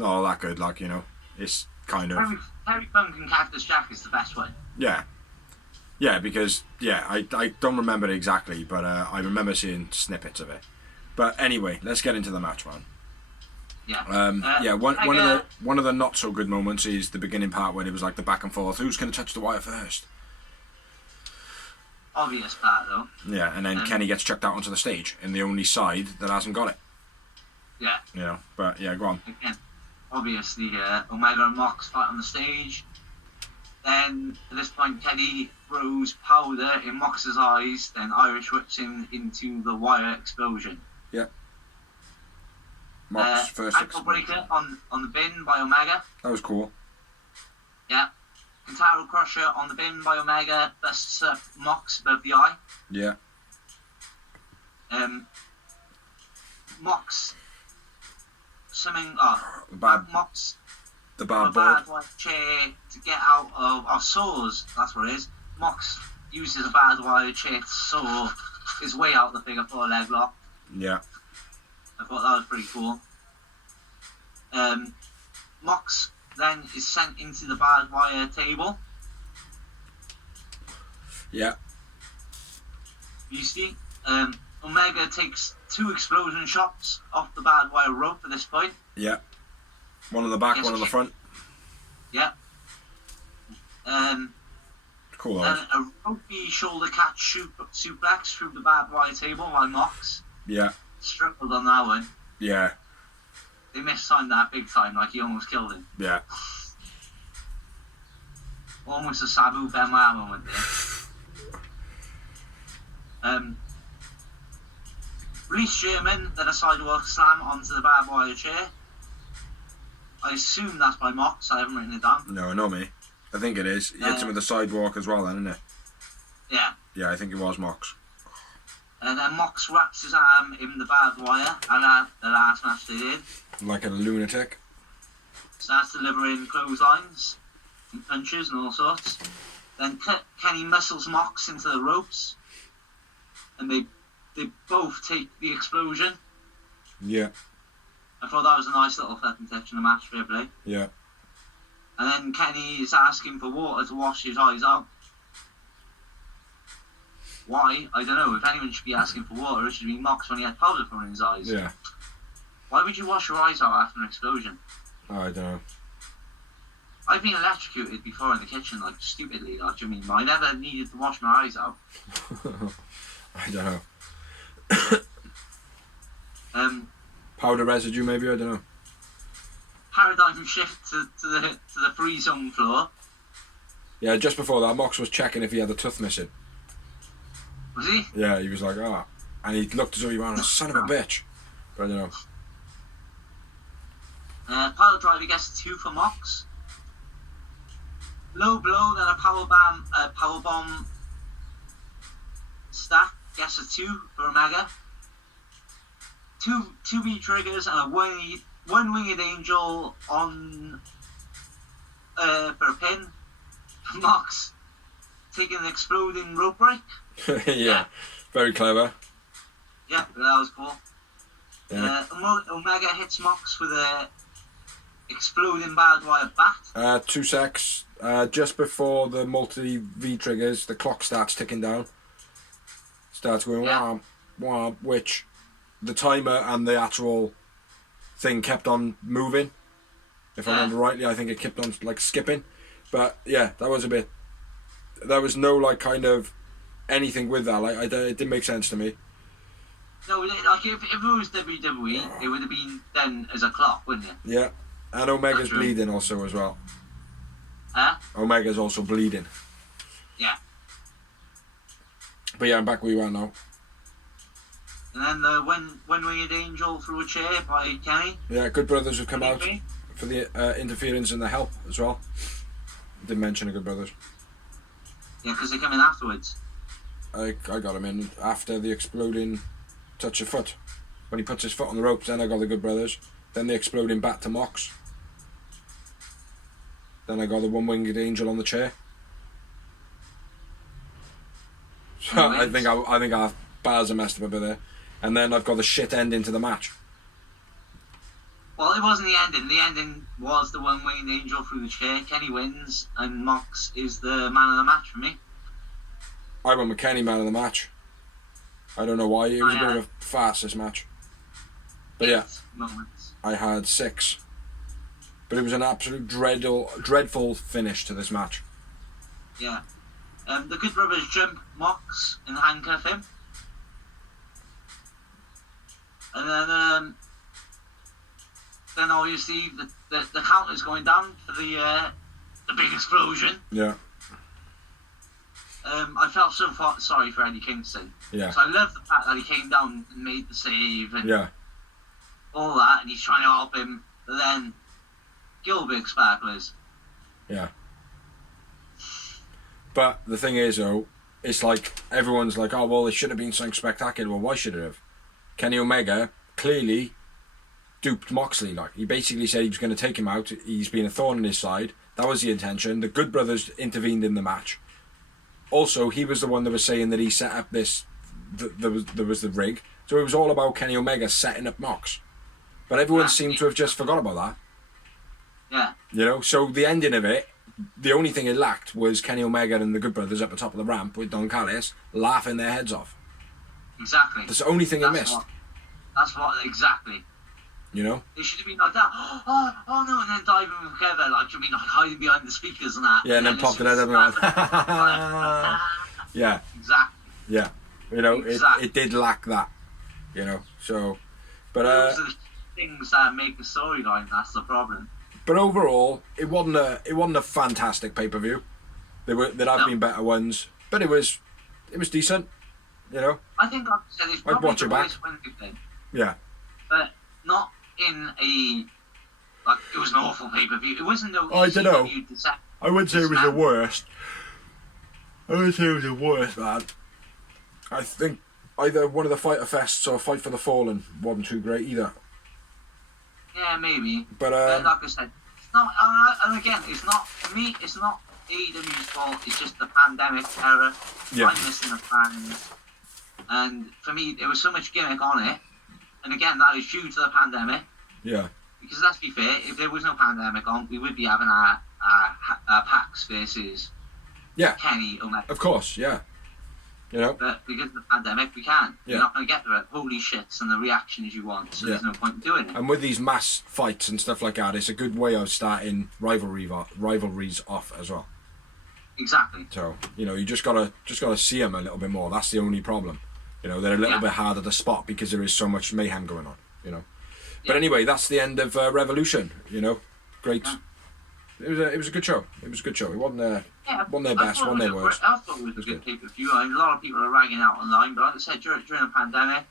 all that good. Like, you know, it's kind of. Terry Funk and Cactus Jack is the best one. Yeah. Yeah, because, I don't remember it exactly, but I remember seeing snippets of it. But anyway, let's get into the match, man. Yeah. One of the not so good moments is the beginning part when it was like the back and forth. Who's going to touch the wire first? Obvious part, though. Yeah, and then Kenny gets chucked out onto the stage in the only side that hasn't got it. Yeah. You know, but yeah, go on. Again, obviously, Omega and Mox fight on the stage. Then, at this point, Kenny throws powder in Mox's eyes, then Irish whips him into the wire explosion. Yeah. Mox first ankle breaker on the bin by Omega. That was cool. Yeah. Kintaro crusher on the bin by Omega, busts Mox above the eye. Yeah. Mox swimming. Mox. The bad bad board. chair to get out of saws. That's what it is. Mox uses a bad wire chair to saw his way out the figure 4 leg lock. Yeah. I thought that was pretty cool. Mox then is sent into the barbed wire table. Yeah. You see, Omega takes 2 explosion shots off the barbed wire rope at this point. Yeah. One on the back, one on the front. Yeah. Cool. Then a ropey shoulder catch suplex through the barbed wire table by Mox. Yeah. Struggled on that one. Yeah. They mistimed that big time, like he almost killed him. Yeah. Almost a Sabu Benoit moment there. Release Sherman, then a sidewalk slam onto the barbed wire chair. I assume that's by Mox. I haven't written it down. No, not me. I think it is. He hits him with the sidewalk as well, then, isn't it? Yeah. Yeah, I think it was Mox. And then Mox wraps his arm in the barbed wire, and the last match they did. Like a lunatic. Starts delivering clotheslines and punches and all sorts. Then Kenny muscles Mox into the ropes, and they both take the explosion. Yeah. I thought that was a nice little fucking touch in the match, fair play. Yeah. And then Kenny is asking for water to wash his eyes out. Why? I don't know. If anyone should be asking for water, it should be Mox when he had powder thrown in his eyes. Yeah. Why would you wash your eyes out after an explosion? I don't know. I've been electrocuted before in the kitchen, like, stupidly, like, do you mean? I never needed to wash my eyes out. I don't know. Powder residue, maybe? I don't know. Paradigm shift to the free zone floor. Yeah, just before that, Mox was checking if he had a tooth missing. Was he? Yeah, he was like, ah. And he looked as though he went, a son of a bitch. But I don't know. Pile driver gets 2 for Mox. Low blow, then a power bomb stack gets a 2 for Omega. Two V triggers and a one-winged angel on for a pin. Mox taking an exploding rope break. Yeah, very clever. Yeah, that was cool. Yeah. Omega hits Mox with a exploding barbed wire bat. 2 secs. Just before the multi-V triggers, the clock starts ticking down. Starts going wham, wham, which the timer and the actual thing kept on moving. If I remember rightly, I think it kept on like skipping. But yeah, that was a bit. There was no like kind of anything with that. Like it didn't make sense to me. No, like if it was WWE, it would have been then as a clock, wouldn't it? Yeah, and Omega's bleeding also as well. Huh? Omega's also bleeding. Yeah. But yeah, I'm back where you are now. And then the one-winged angel through a chair by Kenny. Yeah, Good Brothers have come out for the interference and the help as well. Didn't mention the Good Brothers. Yeah, because they come in afterwards. I got him in after the exploding touch of foot. When he puts his foot on the ropes, then I got the Good Brothers. Then the exploding bat to Mox. Then I got the one-winged angel on the chair. So I think our bars are messed up a bit there. And then I've got the shit ending to the match. Well, it wasn't the ending. The ending was the one-winged angel through the chair. Kenny wins, and Mox is the man of the match for me. I went with Kenny man of the match. I don't know why. It was a bit of a farce, this match. But yeah, moments. I had 6. But it was an absolute dreadful finish to this match. Yeah. The Good Brothers jump Mox and handcuff him. And then obviously the count is going down for the big explosion. Yeah. I felt so sorry for Eddie Kingston. Yeah. So I love the fact that he came down and made the save and all that, and he's trying to help him. But then, Gilbert sparklers. Yeah. But the thing is, though, it's like everyone's like, oh well, it should have been something spectacular. Well, why should it have? Kenny Omega clearly duped Moxley. Like he basically said he was going to take him out. He's been a thorn in his side. That was the intention. The Good Brothers intervened in the match. Also, he was the one that was saying that he set up this. There was the rig. So it was all about Kenny Omega setting up Mox. But everyone seemed to have just forgot about that. Yeah. You know, so the ending of it, the only thing it lacked was Kenny Omega and the Good Brothers at the top of the ramp with Don Callis laughing their heads off. Exactly. That's the only thing it missed. Exactly. You know? It should have been like that. Oh no, and then diving together, like, you mean, like hiding behind the speakers and that. Yeah, and then popped it out and like, yeah. Exactly. Yeah. You know, it did lack that. You know, so. But those are the things that make the storyline, that's the problem. But overall, it wasn't a fantastic pay-per-view. There have been better ones, but it was decent. You know. I think, like I said, it's probably the worst Wednesday thing. Yeah. But not in a Like, it was an awful pay-per-view. It wasn't no I don't know. ECW I wouldn't say it was the worst. I wouldn't say it was the worst, man. I think either one of the Fighter Fests or Fight for the Fallen wasn't too great either. Yeah, maybe. But like I said, it's not. And again, it's not for me. It's not AEW's fault. It's just the pandemic era. Yeah. I'm missing the fans, and for me, there was so much gimmick on it. And again, that is due to the pandemic. Yeah. Because let's be fair, if there was no pandemic on, we would be having our Pax versus Kenny Omega. Of course, yeah. You know. But because of the pandemic, we can't. Yeah. You're not going to get the holy shits and the reactions you want, so there's no point in doing it. And with these mass fights and stuff like that, it's a good way of starting rivalries off as well. Exactly. So you just gotta see them a little bit more. That's the only problem. They're a little bit harder to spot because there is so much mayhem going on. But anyway, that's the end of Revolution. Great. Yeah. It was a good show. It wasn't their best, wasn't their worst. I thought it was a good pay-per-view. I mean, a lot of people are ragging out online, but like I said, during the pandemic,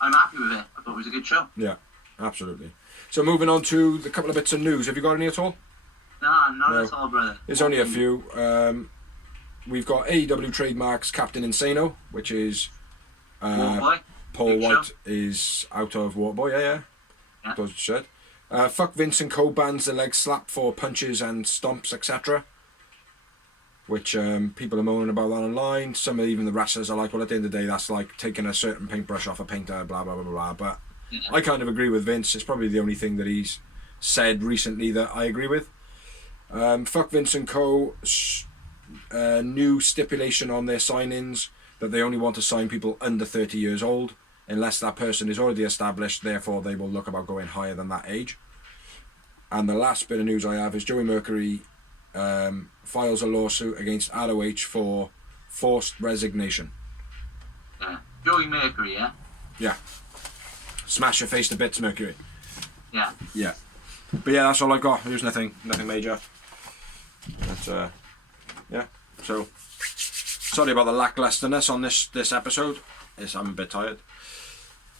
I'm happy with it. I thought it was a good show. Yeah, absolutely. So moving on to the couple of bits of news. Have you got any at all? Nah, not at all, brother. There's only a few. We've got AEW trademarks Captain Insano, which is Waterboy. Paul Big White show. is out of Waterboy. Yeah. That's what you said. Fuck Vince and Co. bans the leg slap for punches and stomps, etc. Which people are moaning about that online. Some of even the wrestlers are like, well, at the end of the day, that's like taking a certain paintbrush off a painter, blah, blah, blah, blah. But I kind of agree with Vince. It's probably the only thing that he's said recently that I agree with. Fuck Vince and Co. New stipulation on their signings that they only want to sign people under 30 years old unless that person is already established, therefore they will look about going higher than that age. And the last bit of news I have is Joey Mercury files a lawsuit against ROH for forced resignation. Yeah. Joey Mercury, yeah? Yeah. Smash your face to bits, Mercury. Yeah. Yeah. But yeah, that's all I've got. There's nothing major. But yeah. So sorry about the lacklusterness on this episode. I'm a bit tired.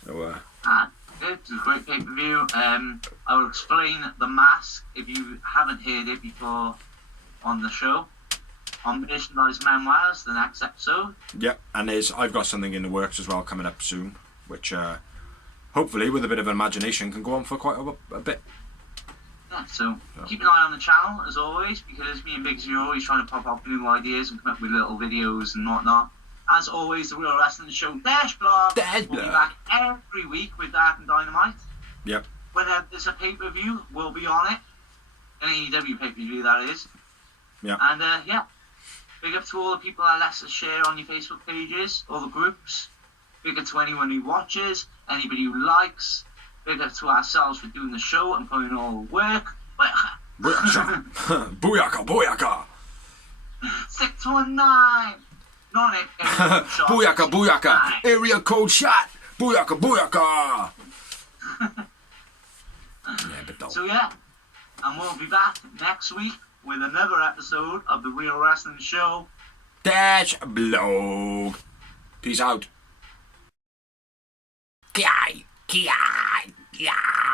So It's a great pay-per-view. I will explain the mask if you haven't heard it before on the show. On Merchandise Memoirs, the next episode. Yeah, and I've got something in the works as well coming up soon, which hopefully with a bit of imagination can go on for quite a bit. Yeah, so keep an eye on the channel as always, because me and Biggs are always trying to pop up new ideas and come up with little videos and whatnot. As always, the Real Wrestling Show Dash Blog will be back every week with Dark and Dynamite. Yep. Whenever there's a pay-per-view, we'll be on it. An AEW pay-per-view, that is. Yeah. And big up to all the people that let us share on your Facebook pages, all the groups. Big up to anyone who watches, anybody who likes. Big up to ourselves for doing the show and putting in all the work. Booyaka! Booyaka! 619! Not it. Booyaka! Booyaka! Area code shot! Booyaka! Booyaka! Yeah, but don't. So yeah, and we'll be back next week with another episode of the Real Wrestling Show Dash Blog. Peace out. Kiai! Kiai! Kiai!